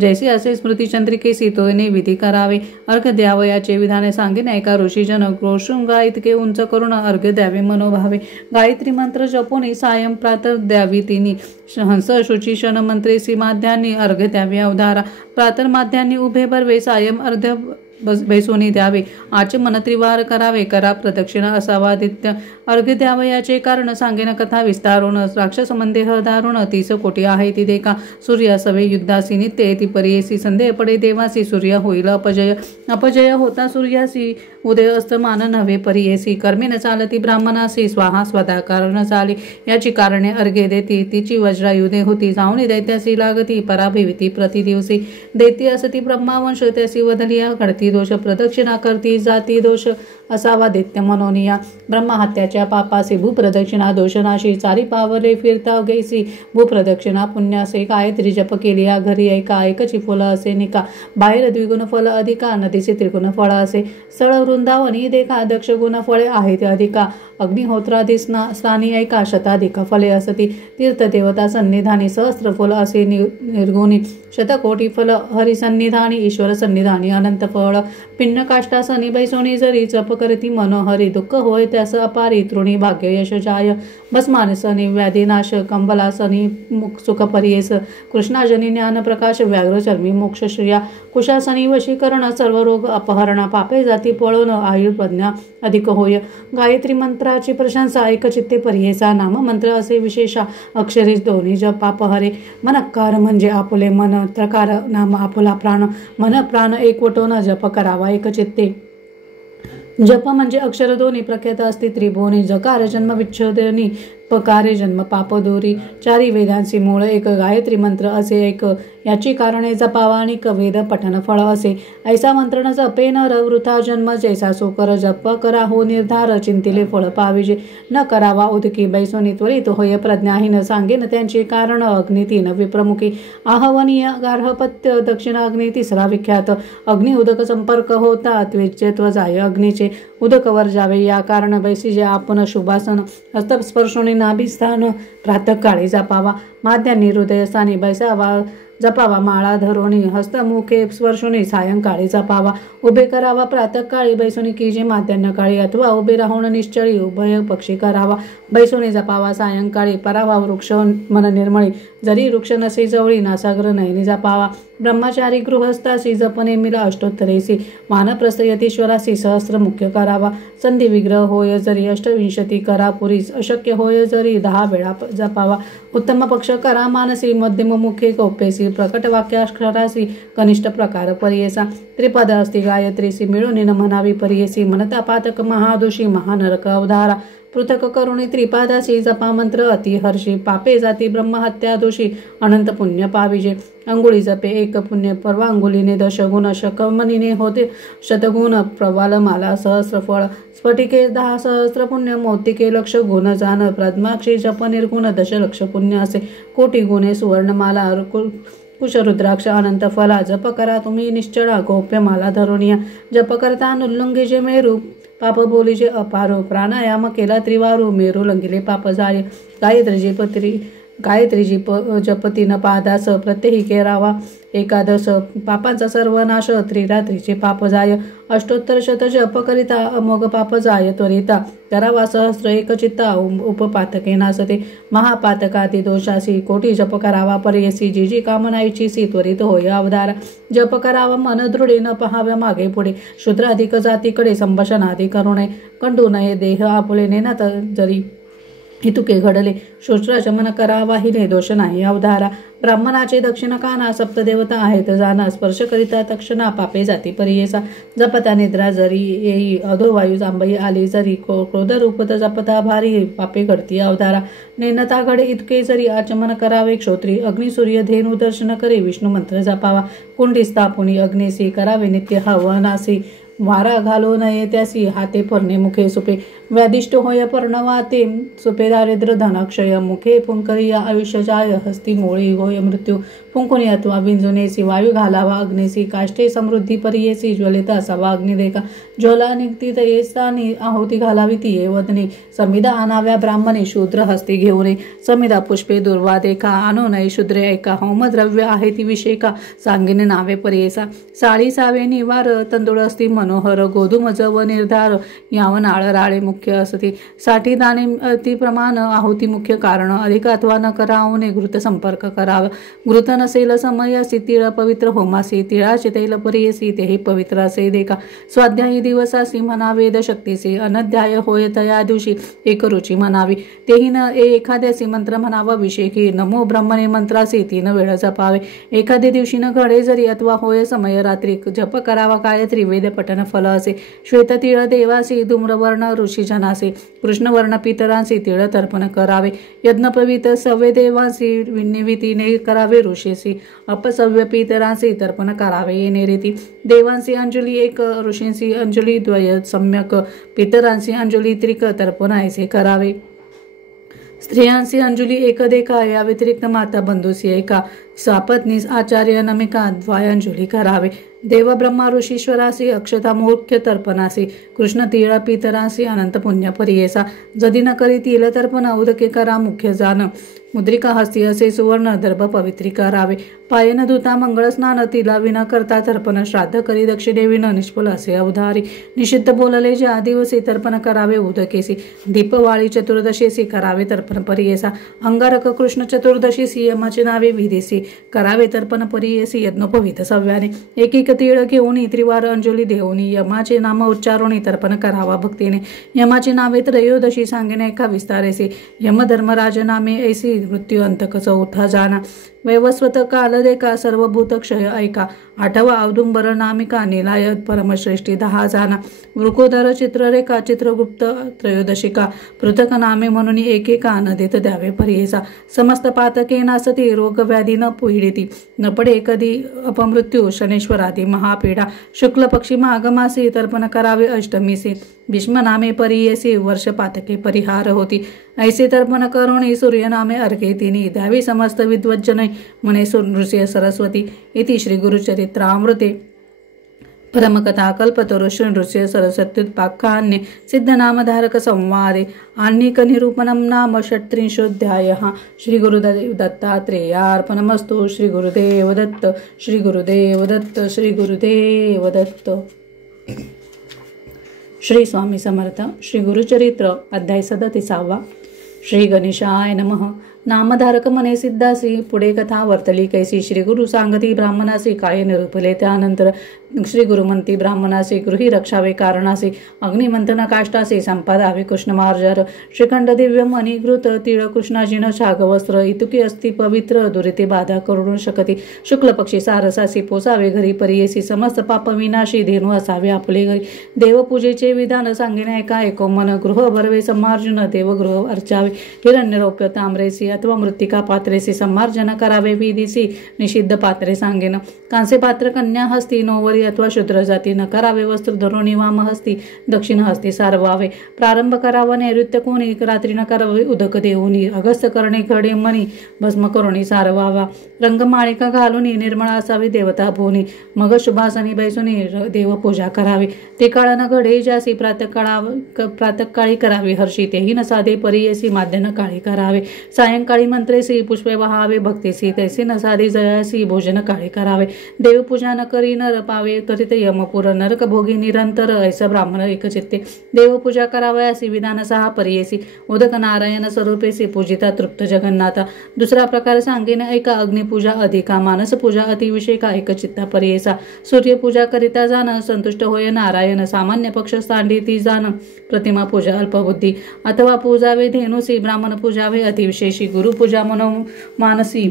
जैसे असे स्मृतिचंद्रिकेसी तोयने विधी करावे अर्घ द्यावयाचे विधाने सांगेन एका ऋषीजन क्रोशृंगा इतके उंच करून अर्घ द्यावे मनोभावे गायत्री मंत्र जपोनी सायं प्रात द्यावी तिनी हंस शुची शन मंत्रेसी माध्यांनी अर्घ द्यावे अवधारा प्रातर माध्यांनी उभे बरवे सायं अर्ध बैसोनी द्यावे आचमन त्रिवार करावे करा प्रदक्षिणा असावादित्य अर्घ्य द्यावयाचे कारण सांगेन कथा विस्तारून राक्षस मंदेह दारुण 30 कोटी आहे ती देखा सूर्या सवे युद्धासी नित्य ती परियेसी संदेह पडे देवासी सूर्य होईल अपजय होता सूर्यासी उदय अस्तमान नव्हे परियेसी कर्मेन चालती ब्राह्मणासी स्वाहा स्वतः कारण चाली याची कारणे अर्घ्य देती तिची वज्रायुधे होती जाऊनी दैत्यासी लागती पराभिविती प्रतिदिवसी देती असती ब्रह्मावंश त्यासी वदलिया घडती दोष प्रदक्षिणा करती जाती दोष असावा दैत्य मनोनिया ब्रह्महत्याच्या पापासी भूप्रदक्षिणा दोषनाशी चारी पावले फिरता गैसी भूप्रदक्षिणा पुण्यासे गायत्री जप केलिया घरी ऐका एकची फुल असे निका बाहेर द्विगुण फल अधिका नदीचे त्रिगुण फळ असे स्थळ वृंदावनी देखा दक्ष गुण फळे आहेत अधिका अग्निहोत्रादी स्थानी ऐका शताधिक फले असती तीर्थदेवता सन्निधानी सहस्र फल असे निर्गुणी शतकोटी फल हरिसन्निधानी ईश्वर सन्निधानी अनंत फळ पिन्न काष्टासनी बैसोनी जरी जप करती मनोहरी दुःख होय त्यास अपारी तृणी भाग्य यश जाय भस्मानसनी व्याधिनाश कंबलासनी सुख परियेस कृष्णाजनी ज्ञान प्रकाश व्याघ्र चर्मी मोक्ष श्रिया कुशासनी वशीकरण सर्व रोग अपहरण पापे जाती पळून आयुर्प्रज्ञा अधिक होय गायत्री मंत्राची प्रशंसा एकचित्ते परियेचा नाम मंत्र असे विशेषा अक्षरी दोन्ही जप हरे मनकार म्हणजे आपुले मन त्रकार नाम आपुला प्राण मन प्राण एकवटून जप करावा एकचित्ते जप म्हणजे अक्षर दोन्ही प्रख्यात असते त्रिभुवनी जकार जन्म विच्छेदनी पकारे जन्म पाप दोरी चारी वेदांची मूळ एक गायत्री मंत्र असे एक याची कारणे जपावा आणि वेद पठन फळ असे ऐसा मंत्र न जपे न वृथा जन्म जैसा सोकर जप करा हो निर्धार चिंतिले फळ पाविजे न करावा उदकी बैसोनी त्वरित होय प्रज्ञाहीन सांगेन त्यांचे कारण अग्नी तीन विप्रमुखी आहवनीय गार्हपत्य दक्षिणाग्नी तिसरा विख्यात अग्नि उदक संपर्क होता त्वेच्यत्व जाय अग्नीचे उदक वर जावे या कारण बैसीजे आपण शुभासन हस्तस्पर्शोनी नाभिस्थान प्रातःकाळी जपावा माध्यान्नी हृदयस्थानी बैसावा जपावा माळा धरोणी हस्तमुखे स्पर्शोनी सायंकाळी जपावा उभे करावा प्रातःकाळी बैसोनी कीजे माध्यान्हकाळी अथवा उभे राहून निश्चळी उभय पक्षी करावा बैसोनी जपावा सायंकाळी परावा वृक्ष मन निर्मळी जरी वृक्ष नसे जवळी नासाग्र नयनी जपावा ब्रह्मचारी गृहस्थासी जपने मिला अष्टोत्तरेसी वानप्रस्थ यतीश्वरासी सहस्र मुख्य करावा संधी विग्रह होय जरी अष्टविंशती करा पुरीस अशक्य होय जरी 10 वेळा जपावा उत्तम पक्ष करा मानसी मध्यम मुखे कौपेसी प्रकट वाक्याक्षरासी कनिष्ठ प्रकार परियेसा त्रिपद असती गायत्रीसी मिळून न म्हणावी परियेसी मनता पातक महादोषी महानरक अवधारा पृथक करुणी त्रिपादासी जपा मंत्र अतिहर्षी पापे जाती ब्रह्महत्या दोषी अनंत पुण्य पाविजे अंगुळी जपे एक पुण्य परवा अंगुलीने दशगुण शकमनीने होते शतगुण प्रवाल माला सहस्र फळ स्फटिके 10 सहस्र पुण्य मोतिके लक्ष गुण जाण प्रद्माक्षी जप निर्गुण दशलक्ष पुण्य असे कोटी गुणे सुवर्णमाला कुशरुद्राक्ष अनंत फला जप करा तुम्ही निश्चळा गोप्य माला धरुनिया जप करता नुल्लंगे जे मेरू पाप बोलीचे अपारो प्राणायाम केला त्रिवारू मेरू लंगिले पाप जाय गायत्री जपतीन पादास प्रत्यही केरावा एकादश पापांचा सर्वनाश त्रिरात्रीचे पाप जाय अष्टोत्तर शत जप करिता अमोघ पाप जाय त्वरिता करावा सहस्र एकचित्ता उपपातके नासते महापातकाती दोषासी कोटी जप करावा पर्यसी जी जी कामना इच्छिसी त्वरित होय अवधारा जप करावा मन दृढे न पहाव्या मागे पुढे शूद्राधिक जातीकडे संभाषणाधिक करू नये कंडू नये देह आपुले नेनात जरी हितुके घडले शोषराचमन करावा हि दोष नाही अवधारा ब्राह्मणाचे दक्षिण काना सप्तदेवता आहेत जाना स्पर्श करिता तक्षणा पापे जाती परियेसा जपता निद्रा जरी येई अधोवायू जांभई आली जरी क्रोध रूपत जपता भारी पापे घडती अवधारा नेनता घडे इतके जरी आचमन करावे क्षोत्री अग्निसूर्य धेनु दर्शन करे विष्णू मंत्र जपावा कुंडी स्थापुनी अग्नेसी करावे नित्य हवनासी वारा घालो नये त्यासी हाते फरणे मुखे सुपे व्यादिष्ट होय पर्णवाते सुपे दारिद्र धनाक्षय मुखे फुंकरिया आयुष्य जाय हस्ती मोळी होय मृत्यू फुंकुनी अथवा विंजुनेसी वायू घालावा अग्नेसी काष्टे समृद्धी परियेसी ज्वलित असावा अग्निदेखा ज्वला निघती तयेस्थानी आहुती घालावी तिये वदने समिदा आणाव्या ब्राह्मणे शूद्र हस्ती घेऊने समिदा पुष्पे दुर्वा देखा आणो नये शूद्रे ऐका होमद्रव्य आहे ती विषेका सांगिने नावे परियेसा साळी सावे निवार तंदुळ असती मनोहर गोधूम जव निर्धार यावन आळ राळे मुख्य असते साठी दाणे अति प्रमाण आहुती मुख्य कारण अधिक अथवा न करावणे घृत संपर्क करावा घृत नसेल समय असे तिळ पवित्र होमासी तिळाचे तैल परियेसी तेही पवित्र असे देखा स्वाध्यायी दिवसासी म्हणा वेद शक्तीसी अनध्याय होय तया दिवशी एक रुची म्हणावी तेही न एखाद्यासी मंत्र म्हणावा विषेकी नमो ब्रह्मणे मंत्रासी 3 वेळ जपावे एखाद्या दिवशी न घडे जरी अथवा होय समय रात्री जप करावा गायत्री वेद पठन फल असे श्वेत तिळ देवासी धूम्रवर्ण ऋषी जनासे कृष्णवर्ण पितरांसी तिळ तर्पण करावे यज्ञपवित सव्य देवांसी निवितीने करावे ऋषीसी अपसव्य पितरांसी तर्पण करावे येणे रीती देवांसी अंजली एक ऋषींसी अंजली द्वय सम्यक पितरांसी अंजली त्रिक तर्पण ऐसे करावे स्त्रियांसी अंजली एक देखा या व्यतिरिक्त माता बंधूसी एका सापत्नीस आचार्य नमिका द्वायांजली करावे. देव ब्रह्मा ऋषीश्वरासी अक्षता मुख्य तर्पणासी कृष्ण तिळ पितरासी अनंत पुण्य परियेसा जदी न करी तिल तर्पण उदके करा मुख्य जान मुद्रिका हस्ती असे सुवर्ण दर्भ पवित्री करावे. पायन धुता मंगळ स्नान तिला विना करता तर्पण श्राद्ध करी दक्षिणेविन निष्फल असे अवधारी. निषिद्ध बोलले ज्या दिवसी तर्पण करावे उदकेसी दीपवाळी चतुर्दशीसी करावे तर्पण परियेसा. अंगारक कृष्ण चतुर्दशीसी यमाचे नावे विधेसी करावे तर्पण परियेसी यज्ञोपवीत सव्याने. एक तीळ घेऊन त्रिवार अंजली देऊन यमाचे नाम उच्चारुणी तर्पण करावा भक्तीने. यमाचे नावे त्रयोदशी सांगणे एका विस्तारेसी यमधर्मराज नामे ऐसी मृत्यू अंतक चौथा जाना. वैवस्वत काल देखा सर्वभूत क्षय ऐका. आठवा औदुंबर नामिका निलाय परमश्रेष्ठी 10 जाना. वृकोदर चित्ररेखा चित्रगुप्त त्रयोदशिका पृथक नामे म्हणून एकेका नदीत द्यावे परियेसा. समस्त पातके नासती रोग व्याधी न पीडिती न पडे कधी अपमृत्यू शनेश्वरादी महापीडा. शुक्ल पक्षी माघमासी तर्पण करावे अष्टमीसी भीष्म नामे परियेसी वर्ष पातके परिहार होती. ऐसे तर्पण करुणी सूर्यनामे अर्घे तिनी द्यावी समस्त विद्वज्जने म्हणे नृसिंह सरस्वती. इति श्री गुरुचरित्रामृते परमकथा कल्पतरु श्री नृसिंह सरस्वत्युत्पाख्याने सिद्धनामधारक संवादे आन्निक निरूपणं नाम षट्त्रिंशोऽध्यायः. श्री गुरुदेव दत्तात्रेयार्पणमस्तु. श्री गुरुदेव दत्त. श्री गुरुदेव दत्त. श्री गुरुदेव दत्त. श्री स्वामी समर्थ. श्री गुरुचरित्र अध्याय 37. श्री गणेशाय नमः. नामधारक म्हणे सिद्धासी पुढे कथा वर्तली कैसी. श्री गुरु सांगती ब्राह्मणासी काय निरूपले. त्यानंतर श्री गुरु म्हणती ब्राह्मणासी गृही रक्षावे कारणासी अग्निमंथन काष्टासी संपादावे कृष्णमार्जर. श्रीखंड दिव्य मणिघृत तिळ कृष्णाजीन शागवस्त्र इतुकी अस्ति पवित्र दुरिते बाधा करू शकती. शुक्ल पक्षी सारसासी पोसावे घरी परियेसी समस्त पाप विनाशी धेनू असावे आपले घरी. देवपूजेचे विधान सांगिने ऐका एको मन गृह भरवे समार्जन देवगृह अर्चावे. हिरण्यरौप्य ताम्रेसी अथवा मृत्तिका पात्रेसी समार्जन करावे विधीसी निषिद्ध पात्रे सांगेन. कांसे पात्र कन्या हस्ती नोवरी अथवा शूद्र जाती न करावे. वस्त्र धरोणी वाम हस्ती दक्षिण हस्ती सारवावे. प्रारंभ करावा नैऋत्य कोणी रात्री न करावे उदक देऊनी. अगस्त करणे घडे मणी भस्म करुणी सारवावा. रंगमाळिका घालून निर्मळ असावी देवता भोनी. मग शुभासनी बैसुनी देवपूजा करावी. ते काळ न घडे ज्यासी प्रातःकाळी करावे हर्षी तेही न साधे परियेसी माध्यन काळी करावे. सायंकाळी मंत्रेसी पुष्पे वहावे भक्तीसी तैसे न साधे जयासी भोजन काळी करावे. देवपूजा न करी नर पावे करीत यमपुर नरक भोगी निरंतर ऐसा ब्राह्मण एकचित्ते. देवपूजा करावयासी विधान 6 परियेसी उदक नारायण स्वरूपेसी पूजिता तृप्त जगन्नाथा. दुसरा प्रकार सांगेन ऐका अग्निपूजा अधिका मानस पूजा अतिविषयका एकचित्ता परियेसा. सूर्यपूजा करिता जाण संतुष्ट होय नारायण सामान्य पक्ष सांडिती जाण. प्रतिमा पूजा अल्पबुद्धी अथवा पूजावे धेनुसी ब्राह्मण पूजावे अतिविशेषी. गुरुपूजा मानसी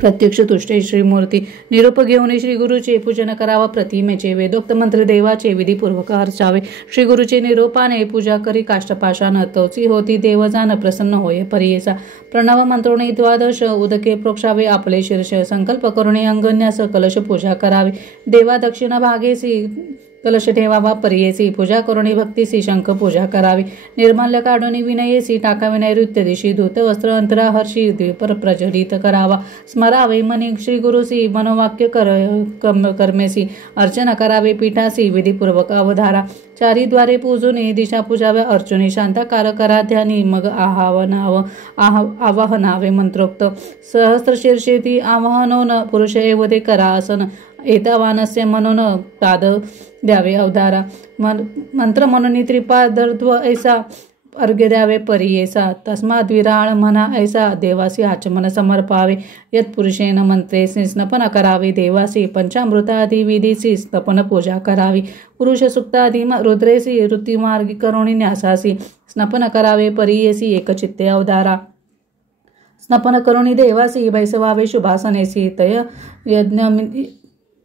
प्रत्यक्ष तुष्टे श्रीमूर्ती. निरोप घेऊन श्री गुरुचे पूजन करावा प्रतिमेचे. वेदोक्त मंत्र देवाचे विधीपूर्वक अर्चावे. श्री गुरुचे निरोपाने पूजा करी काष्टपाषाण तोची होती देवजान प्रसन्न होय परियेसा. प्रणव मंत्रोणी 12 उदके प्रोक्षावे आपले शीर्ष. संकल्प करुणे अंगन्यास कलश पूजा करावी. देवा दक्षिण भागेसी कलश ठेवावा परियेसी. पूजा करुणी भक्तीसी शंख पूजा करावी. निर्माल्य काढून विनयेसी टाकावे नैऋत्य दिशी. धूत वस्त्र अंतराहर्षी द्वीपर प्रज्वलित करावा. स्मरावे मनी श्री गुरुसी मनोवाक्य कर्मेसी. अर्चना करावे पीठासी विधीपूर्वक अवधारा. 4 द्वारे पूजून दिशा पूजाव्या अर्चुनी. शांताकार करा ध्यानी मग आवाहनावे मंत्रोक्त. सहस्रशीर्षेती आवाहनोन पुरुष एव ते करा आसन. एतावानस्य म्हणून पाद द्यावे अवधारा. मंत्र म्हणून त्रिपादर्ध्व ऐसा अर्घ्य द्यावे परियेसा. तस्माद विराळ म्हणा ऐसा देवासी आचमन समर्पावे. यत्पुरुषेन मंत्रे स्नपन करावे देवासी. पंचामृतादी विधीसी स्नपन पूजा करावी. पुरुष सुक्तादी रुद्रेसी ऋतुमार्गी करुणी न्यासासी स्नपन करावे परियेसी एकचित्ते अवधारा. स्नपन करुणी देवासी बैसवावे शुभासनेसी.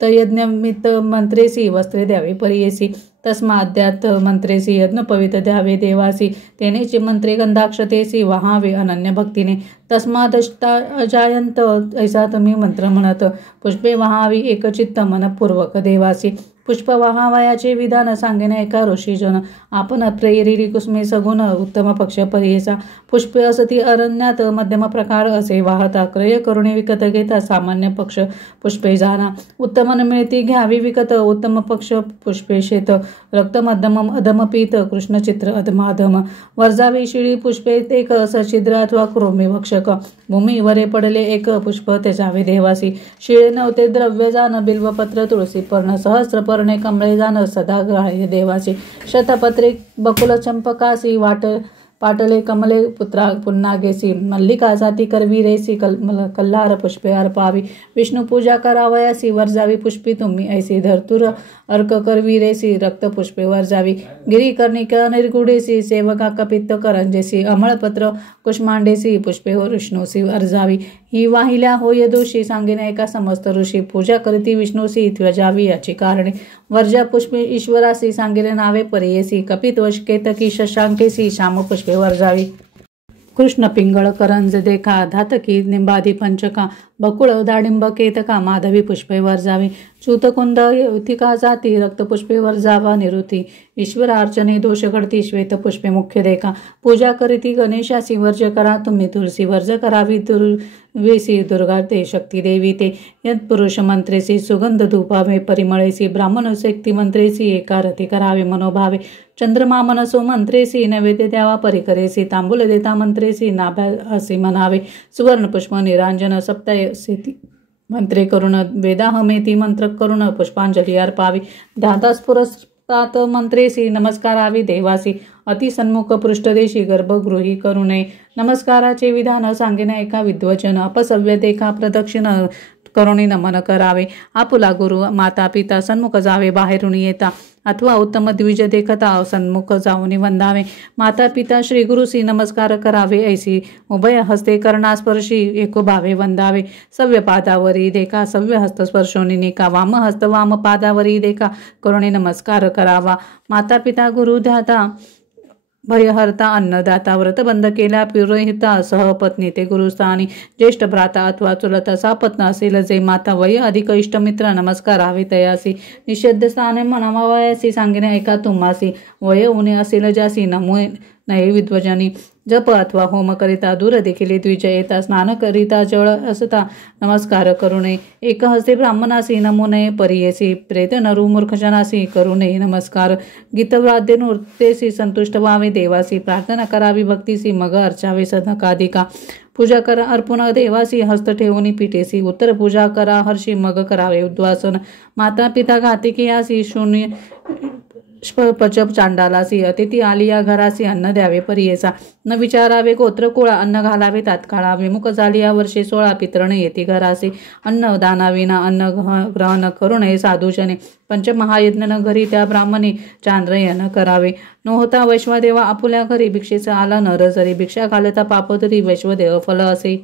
तयज्ञमित मंत्रेसी वस्त्रे द्यावे परियेसी. तस्माद्यात मंत्रेसी यज्ञ पवित्र द्यावे देवासी. तेनेची मंत्रे गंधाक्षतेसी वहावे अनन्य भक्तीने. तस्मादष्टा अजायंत ऐसा तुम्ही मंत्र म्हणत पुष्पे वहावी एकचित्त मनपूर्वक देवासी पुष्प वहावयाचे विधान सांगेन एका ऋषीजन आपण प्रेरिरी कुसुमे सगुण उत्तम पक्ष परियेचा पुष्पे असती अरण्यात मध्यम प्रकार असे वाहता क्रय करुणे विकत घेता सामान्य पक्ष पुष्पे जाना उत्तम मिळती घ्यावी विकत उत्तम पक्ष पुष्पे शेत रक्त मध्यम अधम पीत कृष्णचित्र अधमाधम वर्जावी शिळी पुष्पे एक सछिद्र अथवा क्रोमी भक्षक भूमी वरे पडले एक पुष्प त्याच्यावे देवासी शिळे नव्हते द्रव्य जाण बिल्वपत्र तुळसी पर्ण सहस्र पर्णे कमळे जाण सदा ग्राह्य देवासी शतपत्रे बकुल चंपकासी पाटले कमले पुत्रा पुन्नागेसी मल्लिका जाती करवी रेसी कल्लार पुष्पे अर्पावी विष्णू पूजा करावयासी वर्जावी पुष्पी तुम्ही ऐसी धर्तुर अर्क करवी रेसी रक्त पुष्पे वर्जावी गिरी कर्णिका निर्गुडेसी सेवका कपित्त करंजेसी अमळपत्र कुष्मांडेसी पुष्पे विष्णूसी अर्जावी ही वाहिल्या होय दोषी सांगेन एका समस्त ऋषी पूजा करीती विष्णूसी त्वजावी याची कारणे वर्जा पुष्पे ईश्वरासी सांगेन नावे परियेसी कपित्वश केतकी शशांकेसी श्याम पुष्पे वर्जावी कृष्ण पिंगळ करंज देखा धातकी निंबादी पंचका बकुळ दाडिंब केतका माधवी पुष्पे वर्जावी चूतकुंद युथिका जाती रक्तपुष्पे वर्जावा निरुती ईश्वरार्चने दोष घडती श्वेत पुष्पे मुख्य देखा पूजा करीती गणेशासी वर्ज करा तुम्ही तुलसी वर्ज करावी दुर्वेसी दुर्गा ते शक्ती देवी ते यत्पुरुष मंत्रेसी सुगंध धूपावे परिमळेसी ब्राह्मण शक्ती मंत्रेसी एकारती करावे मनोभावे चंद्रमा मनसो मंत्रेसी नैवेद्य द्यावा परिकरेसी तांबूल देता मंत्रेसी नाभ्या असे म्हणावे सुवर्ण पुष्प निरांजन सप्तयसेती मंत्रे करुण वेदाहमेती मंत्र करुण पुष्पांजली अर्पावी ध्यातास्फुरस्तात मंत्रेसी नमस्कारावी देवासी अतिसन्मुख पृष्ठदेशी गर्भगृही करुणे नमस्काराचे विधान सांगेन एका विद्वचन अपसव्य देखा प्रदक्षिण करुणी नमन करावे आपुला गुरु माता पिता सन्मुख जावे बाहेरून येता अथवा उत्तम द्विज देखता सन्मुख जाऊन वंदावे माता पिता श्री गुरुसी नमस्कार करावे ऐसी उभय हस्ते कर्णास्पर्शी एकोभावे वंदावे सव्य पादावरी देखा सव्य हस्त स्पर्शोनी निका वाम हस्त वाम पादावरी देखा करुणे नमस्कार करावा माता पिता गुरु ध्याता भयहर्ता अन्नदाता व्रतबंध केला पुरोहिता सहपत्नी ते गुरुस्थानी ज्येष्ठ भ्राता अथवा चुलता सापत्न असेल जे माता वय अधिक इष्टमित्र नमस्कारावे तयासी निषेध स्थाने म्हणावयासी सांगणे ऐका तुम्हासी वय उणे असेल ज्यासी नमो नये विद्वजनी जप अथवा होम करिता दूर देखील द्विज येता स्नान करिता जळ असता नमस्कार करू नये एक हस्ते ब्राह्मणासी नमो नये परियेसी प्रेत नरु मूर्खजनासी करू नये नमस्कार गीतवाद्य नृत्येसी संतुष्ट व्हावे देवासी प्रार्थना करावी भक्तीसी मग अर्चावे सदकाधिका पूजा करा अर्पण देवासी हस्त ठेवून पिठेसी उत्तर पूजा करा हर्षी मग करावे उद्वासन माता पिता घातिकी यासी शून्य पचप चांडालासी अतिथी आलिया घरासी अन्न द्यावे परियेचा न विचारावे गोत्र कुळा अन्न घालावे तात्काळा विमुख झाली या वर्षे 16 पितरण येती घरासी अन्न दानाविना अन्न ग्रहण करू नये साधूजने पंचमहायज्ञ न घरी त्या ब्राह्मणी चांद्रयन करावे न होता वैश्वदेवा आपुल्या घरी भिक्षेचा आला नर जरी भिक्षा घालता पापतरी वैश्वदेव फल असे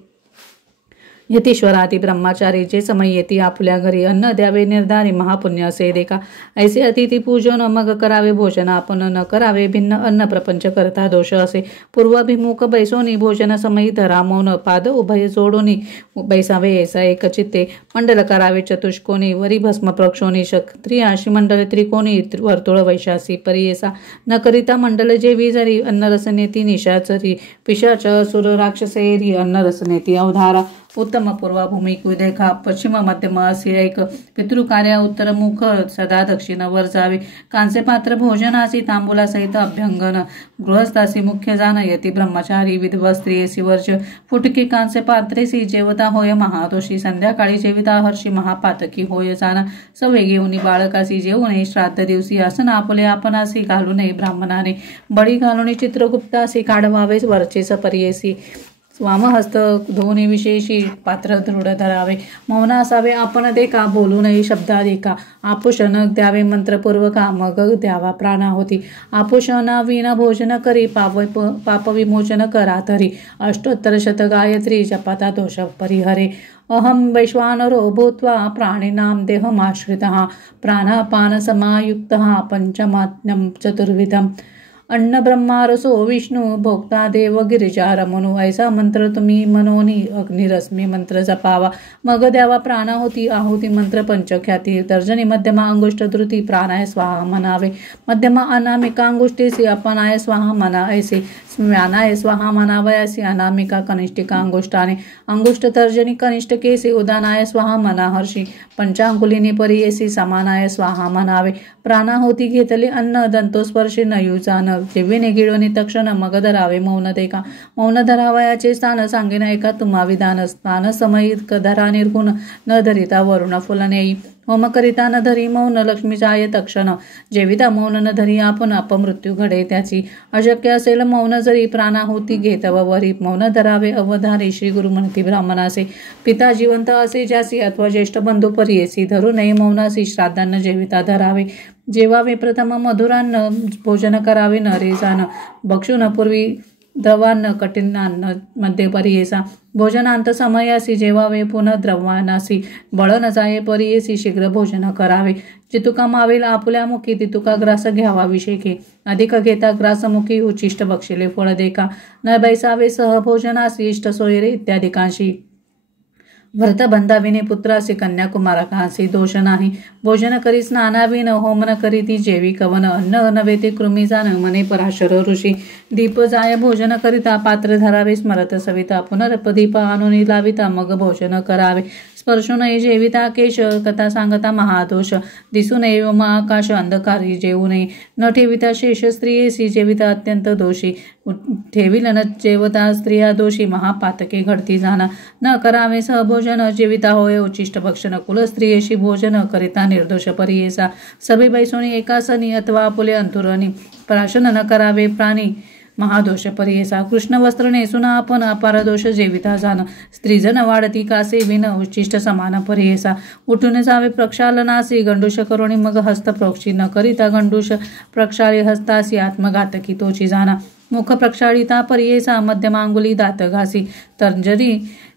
यतीश्वराती ब्रह्मचारी जे समय येती आपल्या घरी अन्न द्यावे निर्धारी महापुण्य असे देखा ऐसे अतिथी पूजन मग करावे भोजन आपण न करावे भिन्न अन्न प्रपंच करता दोष असे पूर्वाभिमुख बैसोनी भोजन समयी धरा मौन पाद उभय जोडोनी बैसावे ऐसा एक चित्ते मंडल करावे चतुष्कोनी वरी भस्म प्रक्षोनी क्षत्रियाशी मंडल त्रिकोणी वर्तुळ वैशासी परियेसा न करिता मंडल जेवी जरी अन्न रसनेती निशाचरी पिशाच सुर राक्षसेरी अन्न रसनेती अवधारा उत्तम पूर्वाभूमिक देखा पश्चिम मध्यम असे एक पितृकार्या उत्तरमुख सदा दक्षिण वर जावे कांसे पात्र भोजनासी तांबूला सहित अभ्यंगन गृहस्थासी मुख्य जाण यती ब्रह्मचारी विधवा स्त्रियेसी वर्ज फुटकी कांसे पात्रेसी जेवता होय महादोषी संध्याकाळी जेविता हर्षी महापातकी होय जाण सवे घेऊन बाळकासी जेवू नये श्राद्ध दिवशी आसन आपले आपणासी घालू नये ब्राह्मणाने बळी घालून चित्रगुप्तासी काढवावे वरचेस परियेसी स्वामहस्त धोनी विशेषी पात्र दृढ धरावे मौन असावे आपण देखा बोलू नये शब्दाधिका आपुषण द्यावे मंत्रपूर्वका मग द्यावा प्राणाहुती आपुषणा विना भोजन करी पापविमोचन करा तरी अष्टोत्तर शत गायत्री जपाता दोष परिहरे अहम वैश्वानरो भूत्वा प्राणिनां देहमाश्रितः प्राणापान समायुक्तः पंचमात्म्यं चतुर्विधम् अन्न ब्रह्मारसो विष्णू भोक्ता देव गिरिजा रमणू. ऐसा मंत्र तुम्ही मनोनी अग्निरश्मी मंत्र जपावा. मग द्यावा प्राणाहुती आहुती मंत्र पंचख्याती. तर्जनी मध्यमा अंगुष्ठ धृती प्राणाय स्वाहा म्हणावे. मध्यमा अनामिका अंगुष्ठेसी अपनाय स्वाहा म्हणायसे. स्म्यानाय स्वाहा म्हणावयासी. अनामिका कनिष्ठिका अंगुष्ठाने. अंगुष्ठ तर्जनी कनिष्ठ केसी उदानाय स्वाहा म्हणा हर्षी. पंचांकुलीने परियेसी समानाय स्वाहा म्हणावे. प्राणाहुती घेतले अन्न दंतोस्पर्शी नयुजान. जिव्हेने गिळवणे तक्षण मग धरावे मौन देखा. मौन धरावयाचे स्थान सांगेन ऐका तुम्हा विधान. स्थान समयित धरा निर्गुण न धरिता वरुण फुलनेई. होम करिता न धरी मौन लक्ष्मी जाय तक्षण. जेविता मौन न धरी आपण अपमृत्यू घडे त्याची. अशक्य असेल मौन जरी प्राणाहुती घेत वरी. मौन धरावे अवधारी श्री गुरु म्हणती ब्राह्मणासे. पिता जिवंत असे ज्यासी अथवा ज्येष्ठ बंधू परियेसी. धरू नये मौनासी श्राद्धान्न जेविता धरावे. जेवावे प्रथम मधुरान्न भोजन करावे न रेजान. भक्षून पूर्वी द्रवान्न कठिणान्न मध्ये परियेसा. भोजनांत समयासी जेवावे पुनः द्रवानासी. बळ न जाये परियेसी शीघ्र भोजन करावे. जितुका मावेल आपुल्या मुखी तितुका ग्रास घ्यावा विषेके. अधिक घेता ग्रासमुखी उचिष्ट बक्षिले फळ देखा. न बैसावे सहभोजनासी इष्ट सोयरे इत्यादिकांशी. व्रत बंधाविने पुत्रासी कन्याकुमारकांसी दोष नाही. भोजन करी स्नानाविन होमन करी ती जेवी कवन. अन्न नव्हे ते कृमी जाण मने पराशर ऋषी. दीप जाय भोजन करिता पात्र धरावे स्मरत सविता. पुनरपदीप आणून लाविता मग भोजन करावे. स्पर्शू नये जेविता केश कथा सांगता महादोष. दिसू नये आकाश अंधकारी जेवू नये. न ठेविता शेष स्त्रियेसी जेविता अत्यंत दोषी. ठेविल न जेवता स्त्रिया दोषी महापातके घडती जाणा. न करावे सहभोजन जेविता होय उचिष्ट भक्षण. कुल स्त्रियेशी भोजन करिता निर्दोष परियेसा. सभे बैसोनी एकासनी अथवा आपुले अंतुरणी. प्राशन न करावे प्राणी महादोष परियेसा. कृष्ण वस्त्र नेसून आपण अपार दोष जेविता जाण. स्त्रीजन वाढती कासे विन उच्चिष्ट समान परियेसा. उठून जावे प्रक्षालनासी गंडूष करुणी मग हस्त प्रोक्षी. न करिता गंडूष प्रक्षाळी हस्तासी आत्मघातकी तोची जाणा. मुख प्रक्षाळिता परियेसा मध्यमांगुली दात घासी.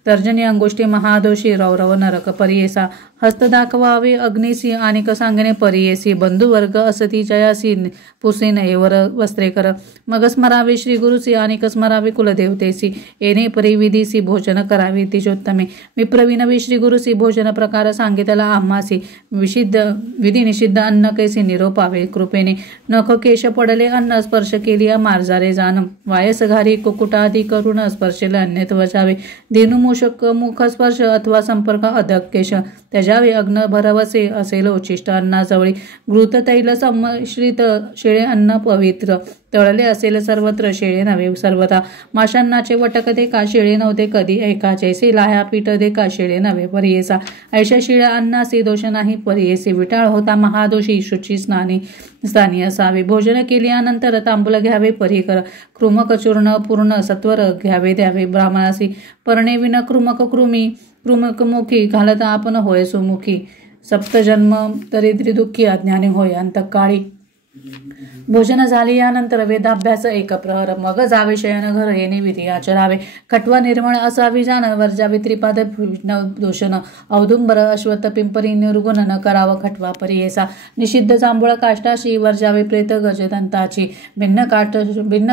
तर्जनी अंगुष्ठी महादोषी रौरव नरक परियेसा. हस्त दाखवावे अग्निसी आणिक सांगणे परियेसी. बंधुवर्ग असती जयासी पुसे नये वर वस्त्रे कर. मग स्मरावे श्री गुरुसी आणिक स्मरावे कुलदेवतेसी. येणे परिविधीसी भोजन करावे तिजोत्तमे. विप्रविनवी श्री गुरुसी भोजन प्रकार सांगितला आम्हासी. विधी निषिद्ध अन्न कैसी निरोपावे कृपेने. नख केश पडले अन्न स्पर्श केली मार्जारे जाण. वायस घारी कुकुटादी करून स्पर्शेल अन्यत वजावे. धेनु मूषक मुख स्पर्श अथवा संपर्क अधक केश त्याजावे. अग्न भरवसे असेल उचिष्ट अन्नाजवळी. घृत तैल संमिश्रित शेळे अन्न पवित्र. तळले असेल सर्वत्र शेळे नव्हे सर्वथा. माशांनाचे वटक देखा शेळे नव्हते कधी ऐका. जैसे लाह्या पीठ देखा शेळे नव्हे परियेसा. ऐशा शिळ्या अन्नासी दोष नाही परियेसी. विटाळ होता महादोषी शुची स्थानी असावे. भोजन केल्यानंतर तांबूल घ्यावे परिकर. कृमक चूर्ण पूर्ण सत्वर घ्यावे द्यावे ब्राह्मणासी. पर्णे विन कृमक कृमकमुखी घालता आपण होय सुमुखी. सप्तजन्म दरिद्री दुःखी अज्ञानी होय अंतकाळी. भोजन झाले यानंतर वेदाभ्यास एक प्रहर. मग जावे शयन घर येणे विधी आचरावे. खटवा निर्मळ असावी जाण. वर्जावे त्रिपाद दोषण. औदुंबर अश्वत्थ पिंपरी निर्गुण न करावं खटवा परियेसा. निषिद्ध जांभूळ काष्टाशी वर्जावे प्रेत गजदंताची. भिन्न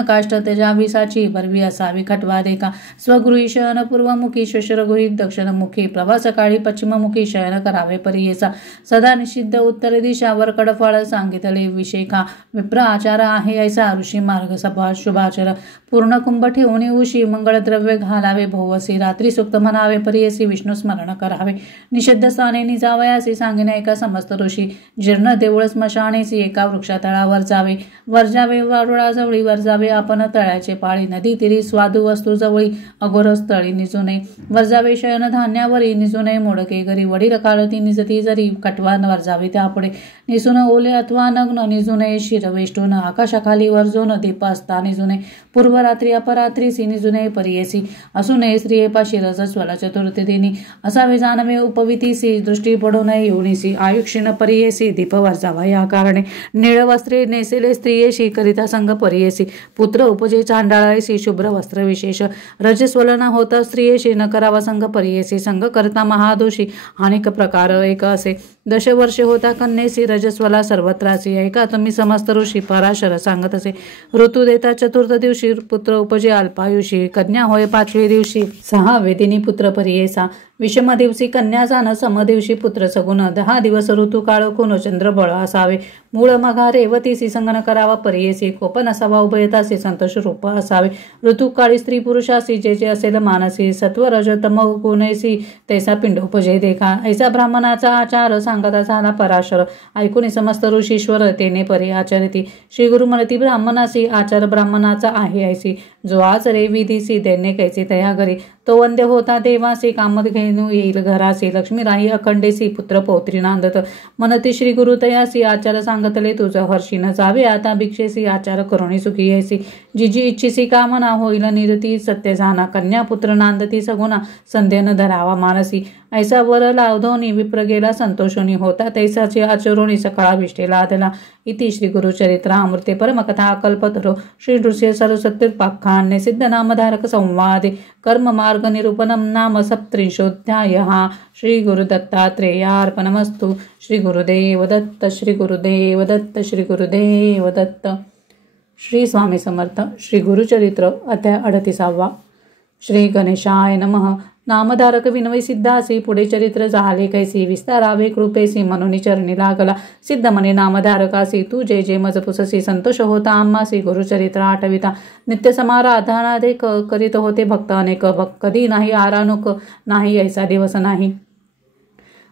काष्ट तेजाविसाची भरवी असावी खटवा देखा. स्वगृही शयन पूर्वमुखी. श्वशुरगृही दक्षिणमुखी. प्रवासकाळी पश्चिममुखी शयन करावे परियेसा. सदा निषिद्ध उत्तर दिशा वरकड फळ सांगितले विषेखा. विप्र आचार आहे ऐसा ऋषी मार्ग सभा शुभाचर. पूर्ण कुंभ ठेवून उशी मंगळद्रव्य घालावे भोवसी. रात्री सुक्त म्हणावे परियेसी विष्णू स्मरण करावे. निषिद्ध स्थाने निजावयासी सांगिने एका समस्त ऋषी. जीर्ण देऊळ स्मशानेसी एका वृक्षातळावर जावे. वर्जावे वारुळाजवळी वर्जावे आपण तळ्याचे पाळी. नदी तिरी स्वादू वस्तू जवळी अघोर स्थळी निजू नये. वर्जावे शयन धान्यावरी निजू नये मोडके घरी. वडील काळती निजती जरी कटवा वर्जावे त्यापुढे. निसून ओले अथवा नग्न निजू नये शिरवेष्टून. आकाशाखाली वर्जोन दीप असता निजू नये. पूर्वरात्री अपरात्रीसी निजू नये परियेसी. असू नये स्त्रियेपाशी रजस्वल चतुर्थी दिनी. असावे जानवे उपवितीसी. दृष्टी पडू नये योनीसी. आयुक्षीण परियेसी दीप वर्जावा या कारणे. निळ वस्त्रे नेसेले स्त्रियेशी करिता संग परियेसी. पुत्र उपजे चांडाळायसी शुभ्र वस्त्र विशेष. रजस्वल न होता स्त्रियेशी न करावा संग परियेसी. संग करता महादोषी अनेक प्रकार एक असे. 10 वर्षे होता कन्येसी रजस्वला सर्वत्रासी. ऐका तुम्ही ब्रह्मी समस्त ऋषी पराशर सांगत असे. ऋतू देता चतुर्थ दिवशी पुत्र उपजे अल्पायुषी, कन्या होय पाचवे दिवशी 6 दिनी पुत्र परियेसा, विषम दिवशी कन्या जाण, समदिवशी पुत्र सगुण, 10 दिवस ऋतू काळ कोण चंद्रबळ असावे, मूळ मघा रेवतीसी संगण करावा परियेसी, कोपन असावा उभयतासी संतोष रूप असावे, ऋतुकाळी स्त्री पुरुषासी जे जे असेल मानसी, सत्व रज तम गुणेसी तैसा पिंड उपजे देखा, ऐसा ब्राह्मणाचा आचार सांगता झाला पराशर, ऐकून समस्त ऋषीश्वर तेने परी आचरिती, श्री गुरु म्हणती ब्राह्मणासी आचार ब्राह्मणाचा आहे ऐसी, जो आचरे विधीसी देणे कैसे तया घरी, तो वंद्य होता देवासी, कामत घेणू येईल घरासी, लक्ष्मी राही अखंडेसी, पुत्र पौत्री नांदत, म्हणती श्री गुरु तयासी आचार सांगतले तुझं हर्षी न जावे, आता भिक्षेसी आचार करुणी सुखी येसी, जी जी इच्छिसी कामना होईल निरती सत्य जाना, कन्या पुत्र नांदती सगुणा, संध्यन धरावा मानसी, ऐसा वर लावधोनी विप्र गेला संतोषोनी, होता तैसाची आचरोणी सकाळा विष्टे लादला. इति श्री गुरुचरित्र अमृते परमकथा कल्पतरो श्री नृसिंह सरस्वतीपाख्याने सिद्ध नामधारक संवादे कर्म मार्ग निरूपणम नाम 37 श्री गुरुदत्तात्रेयार्पणमस्तु. श्री गुरुदेव दत्त, श्री गुरुदेव दत्त, श्री गुरुदेव दत्त. श्री स्वामी समर्थ. श्री गुरुचरित्र अध्याय 38. श्री गणेशाय नमः. नामधारक विनवय सिद्धासी, पुढे चरित्र झाले कैसी, विस्तारावे कृपेसी, म्हणून चरणी लागला, सिद्ध म्हणे नामधारकासी, तू जे जे मजपुससी, संतोष होता आम्हासी, गुरुचरित्र आठविता, नित्य समाराधनादे करीत होते भक्त अनेक, कधी नाही आरानुक नाही, ऐसा दिवस नाही.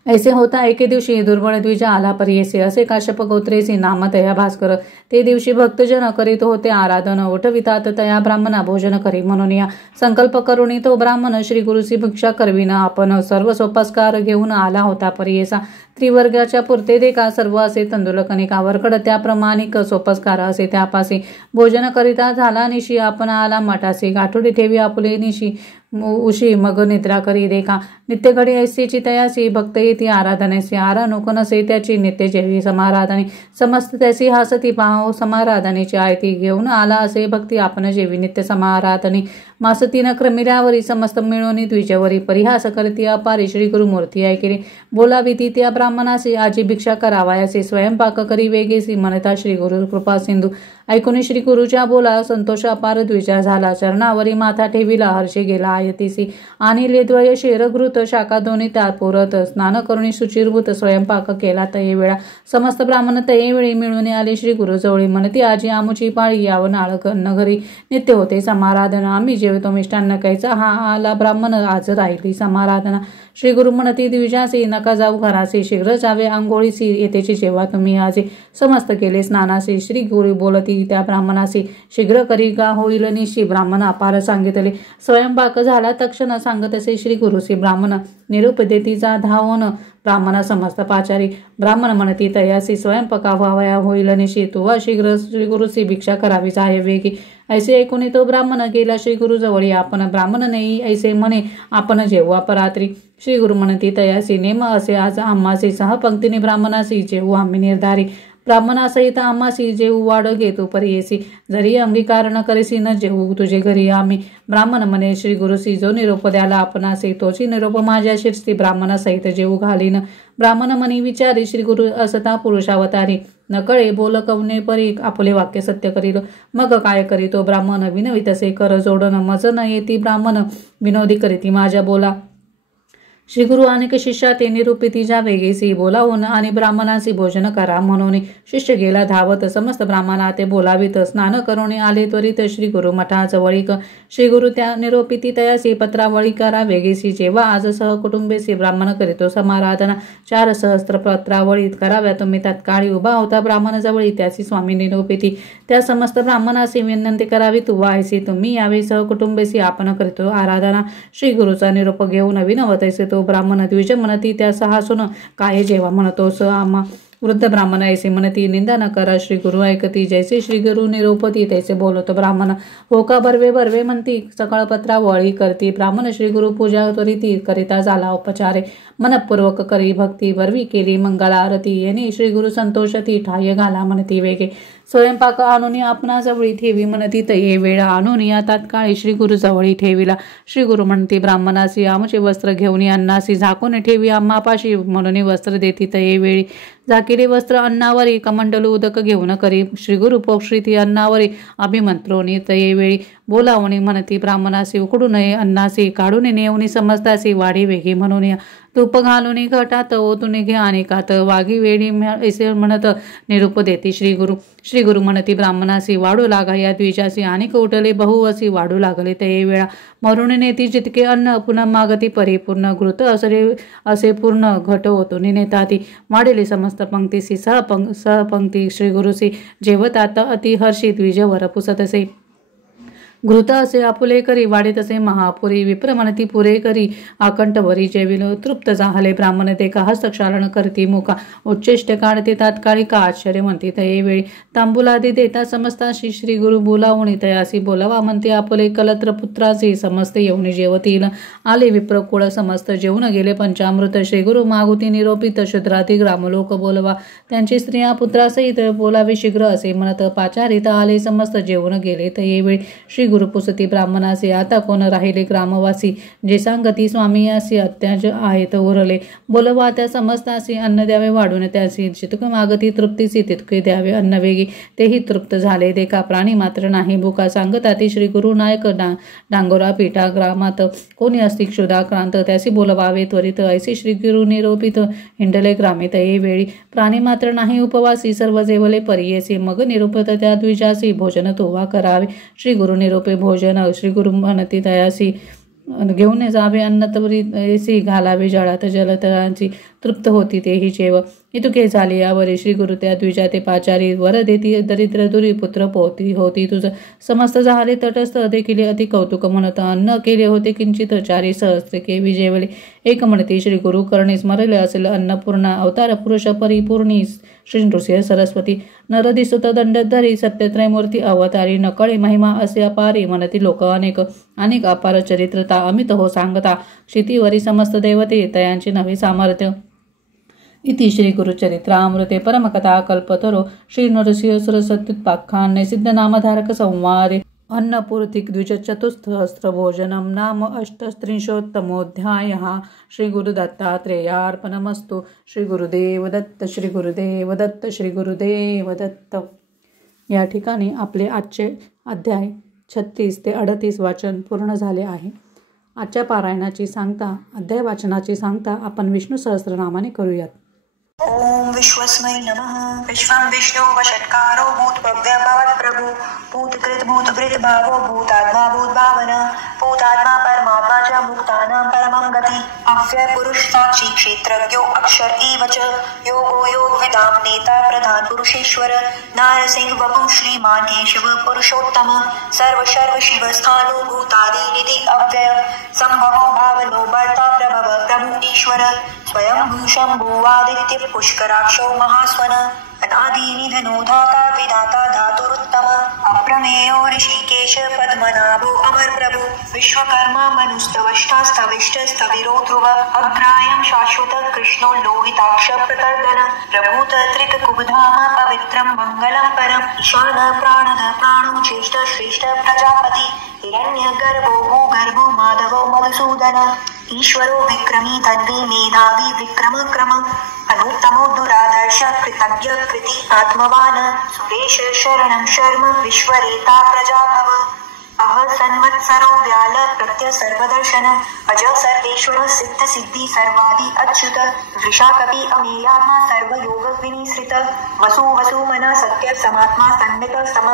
ऐसे होता एके दिवशी दुर्बळ द्विजा आला परियेसे, असे काश्यप गोत्रेसी नाम तया भास्कर, ते दिवशी भक्तजन करीत होते आराधन, उठवितात तया ब्राह्मणा भोजन करी, म्हणून या संकल्प करुणी तो ब्राह्मण श्री गुरुची भिक्षा करविना आपण सर्व सोपस्कार घेऊन आला होता परियेसा, त्रिवर्गाच्या पुरते देखा सर्व असे तंदुल कणिका वरकड त्याप्रमाणिक सोपस्कार असे त्यापासी, भोजन करिता झाला निशी आपण आला मठासी, गाठोडी ठेवी आपुले निशी उशी मग निद्रा करी देखा, नित्य घडी ऐसीची तयासी, भक्त येती आराधनेसी, आरा नको नसे त्याची नित्य जेवी समाराधने, समस्त त्यासी हासती पाहो समाराधनेची आयती, घेऊन आला असे भक्ती आपण जेवी नित्य समाराधने, मास 3 क्रमिल्यावरी समस्त मिळवणी द्विजवरी, परिहास करती अपारी श्री गुरुमूर्ती ऐकेली, बोलावी ती त्या ब्राह्मणासी, आजी भिक्षा करावायासी, स्वयंपाक करी वेगेसी, म्हणता श्री गुरु कृपा सिंधू, ऐकून श्री गुरुच्या बोला संतोष अपार द्विजा झाला, चरणावरी माथा ठेविला, हर्षे गेला आयतीसी, आणि लेद्वय शेरघृत शाखा दोन्ही त्यापुरत, स्नान करुणी शुचिरभूत स्वयंपाक केला तये वेळा, समस्त ब्राह्मण तये वेळी मिळून आले श्री गुरुजवळी, म्हणती आजी आमुची पाळी यावं नाळ कन्न घरी, नित्य होते समाराधना, आम्ही जेवतो मिष्टान्न कैचा, हा आला ब्राह्मण आज राहिली समाराधना, श्री गुरु म्हणती द्विजासी, नका जाऊ घरासी, शीघ्र जावे आंघोळीसी, येतेची जेव्हा तुम्ही आजी, समस्त केले स्नानासी, श्री गुरु बोलती त्या ब्राह्मणासी, शीघ्र करी गा होईल निशी, ब्राह्मण अपार सांगितले, स्वयंपाक झाला तक्षण सांगत असे श्री गुरुसी, ब्राह्मण निरूप देतीचा धावून, ब्राह्मण समस्त पाचारी, ब्राह्मण म्हणती तयासी, स्वयंपाका व्हावया होईल निशी, तुवा शीघ्र श्री गुरुसी भिक्षा करावीच आहे वेगी, ऐसे ऐकून तो ब्राह्मण गेला श्री गुरुजवळी, आपण ब्राह्मण नाही ऐसे म्हणे, आपण जेव्हा परात्री, श्री गुरु म्हणती तयासी, नेम असे आज आम्हासी, सहपंक्तीने ब्राह्मणासी जेऊ आम्ही निर्धारी, ब्राह्मणासहित आम्हासी जेऊ वाढ घेतो परियेसी, जरी अंगीकार न करेसी न जेऊ तुझे घरी आम्ही, ब्राह्मण म्हणे श्री गुरुसी, जो निरोप द्याला आपणासी, तोची निरोप माझ्या शिरसी, ब्राह्मणासहित जेऊ घालीन, ब्राह्मण म्हणी विचारी श्री गुरु असता पुरुषावतारी, नकळे बोल कवने परी, आपले वाक्य सत्य करील, मग काय करीतो ब्राह्मण, विनवी तसे कर जोडन, मज न येती ब्राह्मण, विनोदी करीती माझ्या बोला, श्री गुरु अनेक शिष्या ते निरूपिती जा वेगेसी, बोलावून आणि ब्राह्मणासी भोजन करा, म्हणून शिष्य गेला धावत, समस्त ब्राह्मणा ते बोलावित, स्नान करून आले त्वरित श्री गुरु मठाजवळीक, श्री गुरु त्या निरोपिती तयासी, पत्रावळी करा वेगेसी, जेव्हा आज सहकुटुंबेसी ब्राह्मण करीतो समाराधना, 4 सहस्त्र पत्रावळीत कराव्या तुम्ही तत्काळी, उभा होता ब्राह्मण जवळी त्याची स्वामी निरोपिती, त्या समस्त ब्राह्मणासी विनंती करावी तुवा ऐसी, तुम्ही यावे सहकुटुंबेसी आपण करीतो आराधना, श्री गुरुचा निरोप घेऊन विनवतैसे तो ब्राह्मण, द्विज म्हणती त्या सहासून, काय जेव्हा म्हणतोस आम्हा, वृद्ध ब्राह्मण ऐसे म्हणती, निंदा न करा श्री गुरु ऐकती, जैसे श्री गुरु निरोपती तैसे बोलतो ब्राह्मण, हो का बर्वे बर्वे म्हणती, सकाळ पत्रावळी करती, ब्राह्मण श्री गुरु पूजा त्वरिती करिता झाला उपचारे, मनपूर्वक करी भक्ती, बर्वी केली मंगळारती, येणे श्री गुरु संतोषती, ठाय घाला म्हणती वेगे, स्वयंपाक आणून आपणाजवळी ठेवी म्हणती तये वेळा आणून या तात्काळी श्री गुरु जवळी ठेविला. श्री गुरु म्हणते ब्राह्मणासी आमचे वस्त्र घेऊन अन्नासी झाकून ठेवी आम्हापाशी म्हणून वस्त्र देती तये वेळी झाकेले वस्त्र अन्नावरी कमंडलू उदक घेऊन करी श्री गुरु पोक्षिती अन्नावरी अभिमंत्रोनी तये वेळी बोलावणी म्हणती ब्राह्मणासी उकडू नये अन्नासी काढून नेऊनी समजतासी वाढी वेगी म्हणून या तूप घालून घटात ओतून घे अनेकात वागी वेळी असे म्हणत निरूप देती श्री गुरु म्हणती ब्राह्मणासी वाढू लागा या द्विजासी अनेक उठले बहुवसी वाढू लागले ते वेळा मरून नेती जितके अन्न पुन्हा मागती परिपूर्ण घृत असे पूर्ण घट ओतून नेताती वाढेले समस्त पंक्तीसी सहपंक्ती श्री गुरुसी जेवतात अति हर्षी द्विजवर पुसतसे घृत असे आपुले करी वाढेत असे महापुरी विप्र म्हणती पुरे करी आकंठवरी जेविलो तृप्त झाले ब्राह्मण ते का हस्तक्षालन करती मुका उच्चेष्ट काढते तात्काळी का आश्चर्य म्हणती तये वेळी तांबुलादी देता समस्ताशी श्री गुरु बोलावणी तयासी बोलावा म्हणते आपुले कलत्र पुत्रासी समस्त येऊन जेवतील आले विप्र कुळ समस्त जेवून गेले पंचामृत श्री गुरु मागुती निरोपित शूद्राती ग्रामलोक बोलवा त्यांची स्त्रिया पुत्रासहित बोलावे शीघ्र असे म्हणत पाचारित आले समस्त जेवून गेले तये वेळी श्री गुरु पुसती ब्राह्मणासी आता कोण राहिले ग्रामवासी जे सांगती स्वामी यासी अत्याज आहेत उरले बोलवा त्या समस्तासी अन्न द्यावे वाढून त्यासी जितके मागती तृप्तीसी तितके द्यावे अन्न वेगी तेही तृप्त झाले देखा प्राणी मात्र नाही भूका सांगताती श्री गुरु नायक डांगोरा पीठा ग्रामात कोणी असती क्षुधाक्रांत त्यासी बोलवावे त्वरित ऐसे श्री गुरु निरोपित हिंडले ग्रामीत ये वेळी प्राणी मात्र नाही उपवासी सर्व जेवले परियेसी मग निरूपत त्या द्विजासी भोजन तोवा करावे श्री गुरु निरूप भोजन श्री गुरु म्हणती तयासी घेऊन जावे अन्न तवरी घालावे जळात जलतरांची तृप्त होती तेही जेव इतुके झाले यावरी श्री गुरु त्या द्विजा ते पाचारी वर देती दरिद्र दुरी पुत्र पोती होती तुझ समस्त झाले तटस्थ देखील अति कौतुक म्हणत अन्न केले होते किंचित चारी सहस्त्र केवी जेवले एक म्हणती श्री गुरु करणे स्मरले असेल अन्नपूर्णा अवतार पुरुष परिपूर्णी श्री नृसिंह सरस्वती नरदी सुत दंडधरी सत्यत्रय मूर्ती अवतारी नकळे महिमा असे अपारी म्हणती लोक अनेक अपार चरित्रता अमित हो सांगता क्षितीवरी समस्त देवते तयांचे नवे सामर्थ्य इति श्री गुरुचरित्रामृते परमकथा कल्पतरो श्री नरसिंह सरस्वत्युत्पाख्याने सिद्धनामधारक संवारे अन्नपूर्तिक द्विजचतुस्सहस्र भोजनम नाम 83तमोऽध्यायः श्री गुरुदत्तात्रेयार्पणमस्तु श्री गुरुदेव दत्त श्री गुरुदेव दत्त श्री गुरुदेव दत्त। या ठिकाणी आपले आजचे अध्याय 36 ते 38 वाचन पूर्ण झाले आहे। आजच्या पारायणाची सांगता अध्याय वाचनाची सांगता आपण विष्णू सहस्रनामाने करूयात। ओम विश्वस्मै नमः। विश्वं विष्णु वषट्कारो भूतभव्य भवत् प्रभु भूतकृत भूतभृत भावो भूतात्मा भूतभावना भूतात्मा परमात्मा च मुक्तानां परमं गति अव्यय पुरुष साक्षी क्षेत्रज्ञो अक्षर एव च योगो योगविदां नेता प्रधान पुरुषेश्वर नारसिंह वपु श्रीमान केशव पुरुषोत्तम सर्व शिव स्थानो भूतादि निधि अव्यय संभवो भावनो भर्ता प्रभव प्रभु ईश्वर स्वयं भूषंभु आदित्य पुष्कराक्षो महास्वन अनादि निधनो धाता विधाता धातुरुत्तम अप्रमेयो ऋषिकेश पद्मनाभो अमर प्रभु विश्वकर्मा मनुस्तवष्टास्तविष्ट स्थविरो ध्रुव अग्रायं शाश्वत कृष्णो लोहिताक्ष प्रतर्दन प्रभूत त्रिककुबधाम पवित्रं मंगलं परम ईशान प्राणद प्राणो ज्येष्ठ श्रेष्ठ प्रजापति हिरण्यगर्भो भूगर्भो माधवो मधुसूदन ईश्वरो विक्रमी तन्वी मेधावी विक्रम क्रम अनुत्तमो दुरादर्श कृतज्ञ कृति आत्मवान सुरेश शरणं शर्म विश्वरेता प्रजाभव अह संवत्सरो व्याल प्रत्य सर्वदर्शन अज सर्वेश्वर सिद्ध सिद्धि सर्वादि अच्युत वृषाकपि अमेयात्मा सर्वयोग विनिसृत वसु वसु मना सत्य समात्मा सन्नित सम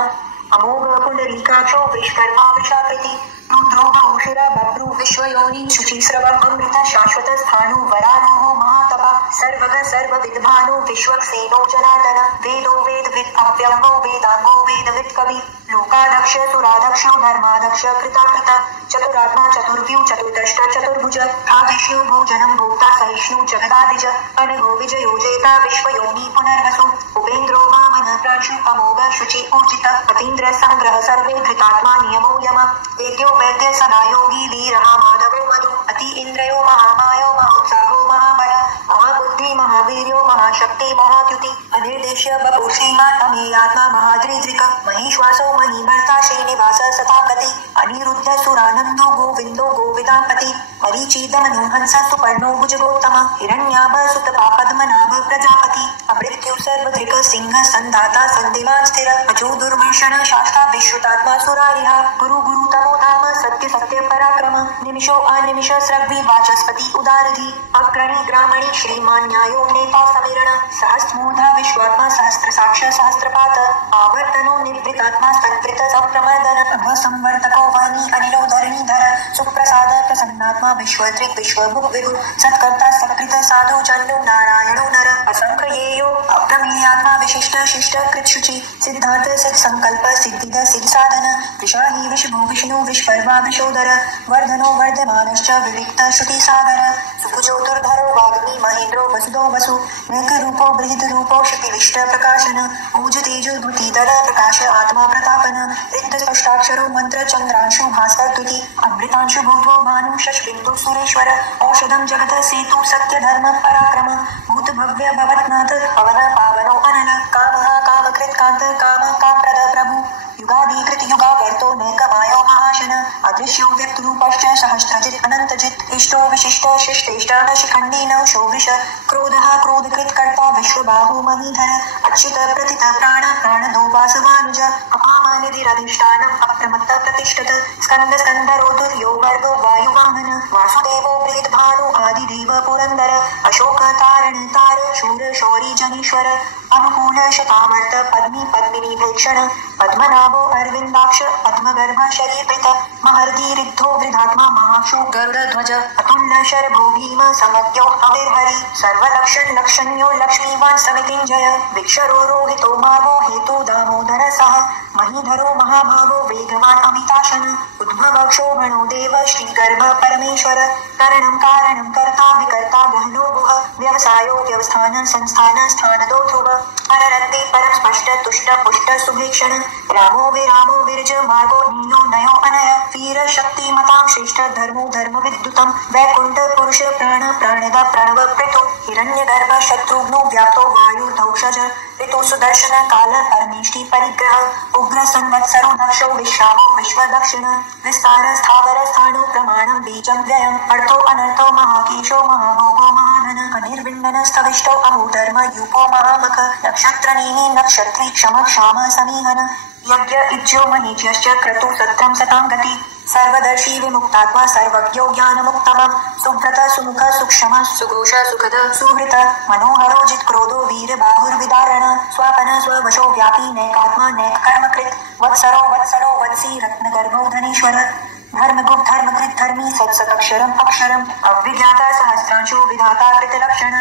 अमोघ पुंडरीकाक्षो विश्वकर्मा वृषाकृति रुद्रो बहुशिरा बभ्रु विश्वयोनि शुचिस्रव अमृत शाश्वत स्थाणु वरारोहो महातपा सर्वग सर्वविद्भानु विश्वक्सेनो जनार्दन वेदो वेदविद अव्यंगो वेदांगो वेदविद कवि लोकादक्ष सुरादक्षो धर्मादक्ष कृताकृत चतुरात्मा चतुर्व्यू चतुर्दष्ट चतुर्भुज आविष्णु भोजनं भोक्ता सहिष्णु जगदादिज अनघो विजयो जेता विश्वयोनि पुनर्वसु उपेन्द्रो वामन प्रांशु अमोघ शुचि ऊर्जित अतीन्द्र संग्रह सर्वे धृतात्मा नियमो यम वेद्यो वैद्य सदा योगी वीरः माधवो मधु अति इंद्रयो महामायो महोत्साहो महाबल महाबुद्धि महावीर महावीर्यो महाशक्ति महाद्युति अनिर्देश्य बपु श्रीमान अमेयात्मा महाद्रिद्रिक महीश्वासो महीभर्ता श्रीनिवास सतापति अनिरुद्ध सुरानंदो गोविंदो गोविदापति मरीचिदमनु हंस सुपर्णो भुजगोत्तम हिरण्याभ सुतपा पद्मनाभ प्रजापति अमृत्यु सर्वधृक सिंह संधाता संधिमान स्थिर अजो दुर्मर्षण शास्ता विश्रुतात्मा सुरारिहा गुरु गुरु तमो धाम सत्य सत्य पराक्रम निमिषो अनिमिष स्रग्वी वाचस्पति उदारधि अग्रणी ग्रामणी श्रीमान न्यायो नेता समीरण सहस्रमूढ़ विश्वात्मा सहस्त्र साक्ष सहस्त्रपात आवर्तनो निवृतात्मा सत्कृत संप्रमर्दन अभसंवर्तको वाणी अनिलो धरणीधर सुप्रसाद प्रसन्नात्मा विश्वदृक् विश्वभुक् विभु सत्कर्ता सत्कृत साधु जन्नु नारायणो नर असंख्येयो अप्रमेयात्मा विशिष्ट शिष्ट कृच्छुचि सिद्धार्थ सिद्ध संकल्प सिद्धिद सिद्ध साधन विशाही विष्णु विष्णु विश्वपर्वा विशोदर वर्धनो वर्धमानश्च विविक्त श्रुति सागर सुकुचोतुर्धरो वाग्मी महेन्द्रो वसुदो वसु नैक रूपो बृहद रूपो क्षितिविष्ट प्रकाशन ऊज तेजो द्युति दल प्रकाश आत्मा प्रतापन रिक्त स्पष्टाक्षरो मंत्र चंद्रांशु भास्कर तुति अमृतांशु भूतो भानु शशबिंदु सुरेश्वर औषधम जगत सेतु सत्य धर्म पराक्रम भूत भव्य भवत्नाथ पवन पावनो अनल कामः कामकृत कांत काम कामप्रद प्रभु युगाधिकृत युगावर्तो नैकमायो महाशन अदृश्यो व्यक्त रूपश्च सहस्रजित् अनन्तजित् इष्टो विशिष्ट शिष्टेष्ट शिखण्डी नवशो वृष क्रोधः क्रोधकृत कर्ता विश्वबाहु महीधर अच्युत प्रतित प्राण प्राणदो वासवानुज अपामानिधिरधिष्ठानम् अप्रमत्त प्रतिष्ठत स्कंद स्कंदरो दुर्यो वर्गो वायुवाहन वासुदेवो बृहद्भानु आदिदेव पुरंदर अशोक तारण तार शूर शौरी जनीश्वर अनुकूल शतामर्त पद्मी पद्मिनी भेक्षण पद्मनाभो अरविंदाक्ष पद्मगर्भ शरीरकृत महर्दि रिद्धो वृद्धात्मा महाशो गरुड़ध्वज अतुल्य शरभो भीम समज्ञो अविर्हरि सर्वलक्षण लक्षण्यो लक्ष्मीवान समितिंजय विक्षरो रोहितो मावो हेतु दामोदर सह महीधरो महाभावो वेगवान अमिताशन उद्भवक्षोभणो देव श्रीगर्भ परमेश्वर करणं कारणं कर्ता विकर्ता गहनो गुह व्यवसायो व्यवस्थान संस्थान स्थानदो ध्रुव पररत्ते परम स्पष्ट तुष्ट पुष्ट सुभीक्षण रामो विरामो विरज मार्गो नीलो नयो अनय वीर शक्ति मतां श्रेष्ठ धर्मो धर्म विद्युतम वैकुंठ पुरुष प्राण प्राणद प्रणव प्रतो हिरण्यगर्भ शत्रुघ्नो व्याप्तो वायु धौषज ऋतु सुदर्शन काल परमेष्टि परिग्रह उग्र संवत्सरो दक्षो विश्रामो विश्व दक्षिण विस्तार स्थावर स्थाणु प्रमाणं बीजं व्ययम् अर्थो अनर्थो महाकेशो महाभोगो महाधन अनिर्विण्डन स्थविष्टो अहोधर्म यूपो महामख नक्षत्रनेमि नक्षत्री क्षम क्षाम समीहन यज्ञ इज्यो मनीच्यश्च क्रतु सत्रं सतां गति सर्वदर्शी विमुक्तात्मा सर्वज्ञो ज्ञानमुक्तमं सुव्रत सुमुख सुक्षम सुघोष सुखद सुहृत मनोहरो जित्क्रोधो वीर बाहुर्विदारण स्वपन स्ववशो व्यापी नैकात्मा नैक कर्मकृत वत्सरो वत्सरो वत्सी रत्नगर्भो धनीश्वर धर्मगुप्त धर्मकृत धर्मी सत्सदक्षरम अक्षरम अविज्ञाता सहस्रांशो विधाता कृतलक्षण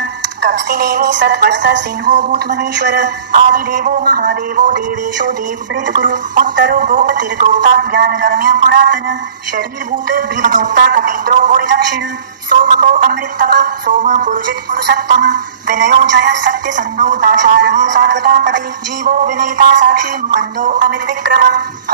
कप्स्तिनेमि सत्वस्त सिंहो भूत महेश्वर आदिदेवो महादेवो देवेशो देवभृत गुरु उत्तरो गोपतिर्गोप्ता ज्ञानगम्य पुरातन शरीरभूत भीमदोक्ता कपीन्द्रो भूरिदक्षिण सोमको अमृतप सोम पुरुजित पुरुषोत्तम विनयो जय सत्य सन्नो दाशारः सात्वतापति जीवो विनयिता साक्षी मुकुंदो अमित विक्रम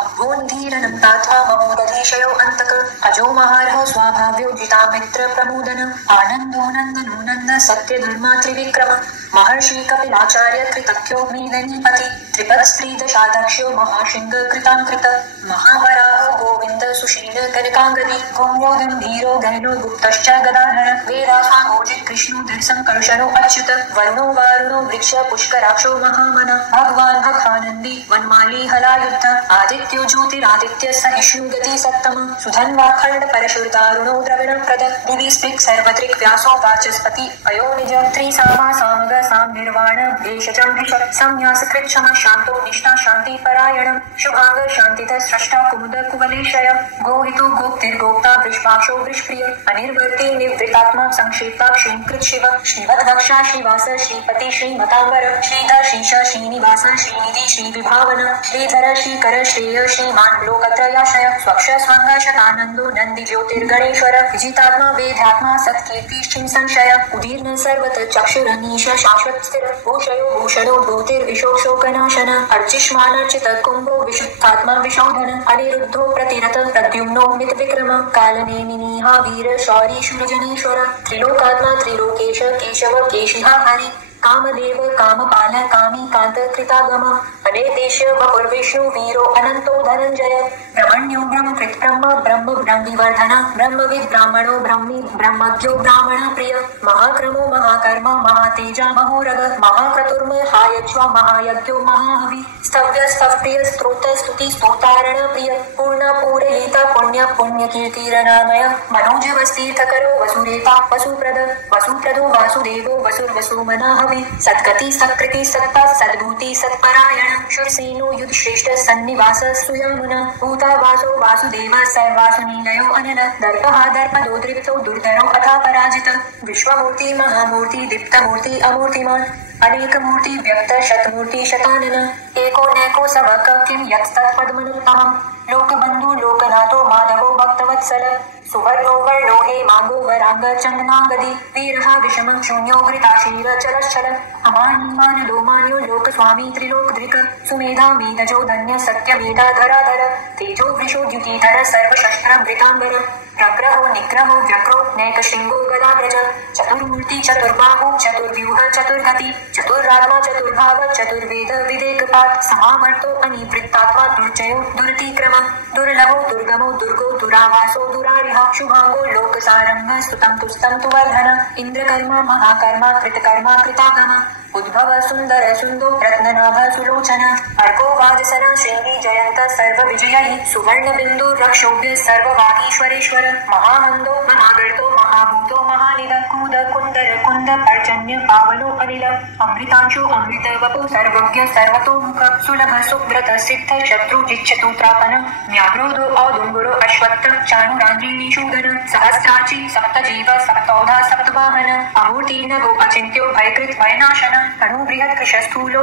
अभ्योन्धीरणं तात्वा ममोदधीशयो अंतक अजो महारः स्वाभाव्यो जिता मित्र प्रमोदन आनंदो नंदनो नंद सत्य धर्मा त्रिविक्रम महर्षि कपिलाचार्य कृतज्ञोऽग्निधनीपति त्रिपद स्त्री दशाध्यक्षो महाशिंग कृतांकृत महावराह गोविंद सुशील कनकांगदी गोम्यो गंभीरो गहनो गुप्तश्च गदाधर वेदासांगोजित कृष्णोधर संकर्षणो अच्युत वरुणो वारुणो वृक्ष पुष्कराक्षो महामन भगवान भखानंदी वनमाली हलायुद्ध आदित्यो ज्योतिरादित्य सहिष्णु गति सत्तम सुधन्वाखंड परशुर्दारुणो द्रविण प्रद दिवि स्पृक् सर्वत्रिक व्यासो वाचस्पति अयो निज त्रिसामा सामग साम निर्वाण भेषजं भिषक् संन्यास कृच्छम शांतो निष्ठा शांति परायण शुभांग शांतित स्रष्टा कुमुद कुवलेशय गोहितो गोप्तिर्गोप्ता वृषभाक्षो वृषप्रिय अनिर्वर्ति निवृत्तात्मा संक्षेपा क्षीणकृत शिव श्रीवद्दक्षा श्रीवास श्रीपति श्रीमतांबर श्रीधर श्रीश श्रीनिवास श्रीनिधि श्रीविभावन श्रीधर श्रीकर श्रेय श्रीमान लोकत्रयाशय स्वक्ष स्वांग शतानंदो नंदि ज्योतिर्गणेश्वर विजितात्मा वेदात्मा सत्कीर्ति श्री संशय उदीर्न सर्वत चक्षुरनीश शाश्वत स्थिर भूषयो भूषणो भूतिर्विशोक शोकनाशन अर्चिष्मानर्चित कुंभो विशुद्धात्मा विशोधन अनिरुद्धो प्रतिरथ भरत प्रद्युम्नो मितविक्रम कालनेमिनी हा वीर शौरी शूरजनेश्वर त्रिलोकात्मा त्रिलोकेश केशव केशिहा हरि कामदेव कामपाल कामी कांत कृतागम अनेदेश वपुर्विष्णु वीरो अनंतो धनंजय ब्रह्मण्यो ब्रह्मकृत ब्रह्म ब्रह्मविवर्धन ब्रह्मविद ब्राह्मणो ब्रह्मी ब्रह्मज्ञो ब्राह्मण प्रिय महाक्रमो महाकर्म महातेजा महोरग महाक्रतुर्महायज्वा महायज्ञो महाहवि स्तव्य स्तवप्रिय स्तोत्र स्तुति स्तोतारण प्रिय पूर्ण पूरयिता पुण्य पुण्य कीर्तिरनामय मनोजवस्तीर्थकरो वसुरेता वसुप्रदो वासुदेवो वसुर्वसुमना हवि सद्गति सत्कृति सत्ता सद्भूति सत्परायण शूरसेनो युद्धश्रेष्ठ सन्निवास सुयामुन भूतावासो वासुदेव सर्वासुनीलयो अनल दर्पः दर्पदो दृप्तो दुर्धरो अथा पराजित विश्वमूर्ति महामूर्ति दीप्तमूर्ति अमूर्तिमान् अनेकमूर्ति व्यक्त शतमूर्ति शतानन एको नैको समक किं यत्तत्पद्मनुत्तमम् लोकबन्धु लोकनाथो माधवो भक्तवत्सल सुवर्णो वर्णो हे मांगो वरांग चंदनागदी वीरहा विषम शून्यो घृताशीर चलश्चल अमानिमान लोमान्यो लोक स्वामी त्रिलोकधृक सुमेधा मेधजो धन्य सत्य मेधा धराधर तेजो वृषो द्युतिधर सर्वशस्त्र वृतांबर प्रग्रहो निग्रहो व्यग्रो नैकशृंगो गदाव्रज चतुर्मूर्ति चतुर्बाहु चतुर्व्यूह चतुर्गति चतुरात्मा चतुर्भाव चतुर्वेद विवेकपात समावर्तो अनिवृत्तात्मा दुर्जयो दुरतिक्रम दुर्लभो दुर्गमो दुर्गो दुरावासो दुरारिह शुभांगो लोकसारंग स्तुतं तुस्तं तुवर्धन इंद्रकर्मा महाकर्मा कृतकर्मा कृतागम उद्भव सुंदर सुंदो रत्ननाभ सुलोचन अर्को वाजसना श्रेणी जयंत सर्व विजयी सुवर्ण बिंदु रक्षोभ्य सर्व वागीश्वरेश्वर महानंदो महागणतो महाभूतो महानिद कूद कुंदर कुंद पर्जन्य पावनो अनिल अमृतांशो अमृत वपु सर्वज्ञ सर्वतोमुख सुलभ सुव्रत सिद्ध शत्रु जिच्छतुत्रापन व्याघ्रोदो औदुंगुरो अश्वत्थ चाणुरांद्रीणी शूदन सहस्राची सप्तजीव सप्तौधा सप्तवाहन अमूर्तिर्नगो अचिन्त्यो भयकृत भयनाशन अणु बृहत् कृशस्थूलो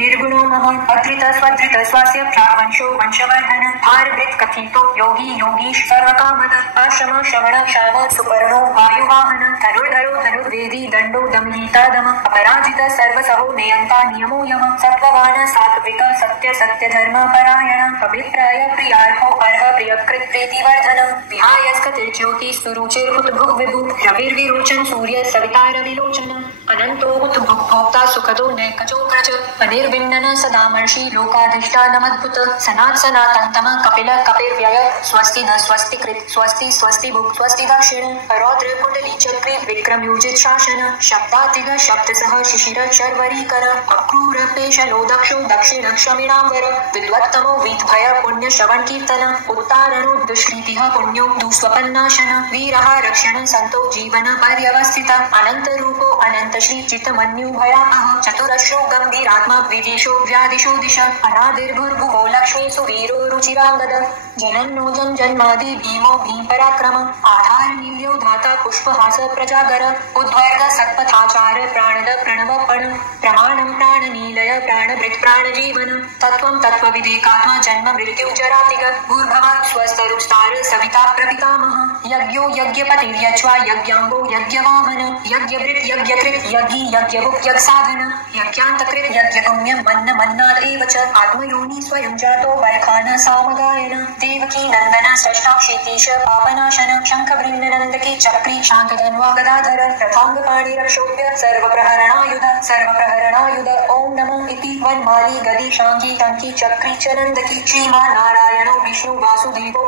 निर्गुणो महान् अधृत स्वधृत स्वास्य प्रावंशो वंशवर्धन भारभृत कथितो योगी योगीश सर्वकामद आश्रम श्रवण क्षाम सुपर्णो वायुवाहन धनुर्धरो धनुर्वेदी दंडो दमहिता दम अपराजित सर्वसहो नियंता नियमो यम सत्ववान सात्विक सत्य सत्य धर्म परायण अभिप्राय प्रियार्हो अर्ह प्रियकृत प्रीतिवर्धन विहायस्क तिर्ज्योति सुरुचिर्हुत भुग विभु रविर्विरोचन सूर्य सविता रविलोचन अनंतो हुत भोक्ता सुखदो नैकजो प्रज अनिर्विण्णन सदामर्षि लोकाधिष्ठानमद्भुत सनातनतम कपिल कपिर्व्यय स्वस्ति न स्वस्ति कृत स्वस्ति स्वस्ति भुक् स्वस्ति दक्षिण रौद्र कुंडली चक्री विक्रमयोजित शासन शब्दातिग शब्द सह शिशिर शर्वरीकर अक्रूर पेशलो दक्षो दक्षिण क्षमिणांबर विद्वत्तमो वीतभय पुण्य श्रवण कीर्तन उत्तारणो दुष्कृतिः पुण्यो दुस्वपन्नाशन वीरः रक्षण संतो जीवन पर्यवस्थित अनंत रूपो अनंत श्री चित्तमन्यु भयापः चतुरश्रो गंभीरात्मा विदेशो व्यादिशो दिश अनादिर्भुर्भुवो लक्ष्मी सुवीरो रुचिरांगद जनन्नो जन्मादि भीमो भीम पराक्रम आधार नील्यो धाता पुष्पहास प्रजागर उद्वर्ग सत्पथाचार प्राणद प्रणवपण प्रमाणं प्राणनीलय प्राणभृत प्राणजीवन तत्त्वं तत्त्वविदेकात्मा जन्म मृत्यु जरातिग भूर्भव स्वस्तरुस्तार सविता प्रपितामह यज्ञो यज्ञपतिर्यज्वा यज्ञांगो यज्ञवाहन यज्ञभृत यज्ञकृत यज्ञी यज्ञभुक् यज्ञसाधन यज्ञान्तकृत यज्ञगम्य मन्न मन्नाद एव च आत्मयोनि स्वयं जातो वैखान सामगायन देवकी नंदन सृष्टा क्षितीश पापनाशन शंख बृंदनंदकी चक्री शांतधन्वा गदाधर प्रथांग पाणि रक्षोभ्य सर्वप्रहरणायुध ओम नमः इति वनमाली गदी शांगी टंकी चक्री च नंदकी श्रीमान नारायणो विष्णु वासुदेवो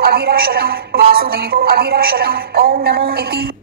अभिरक्षतु ओम नमः इति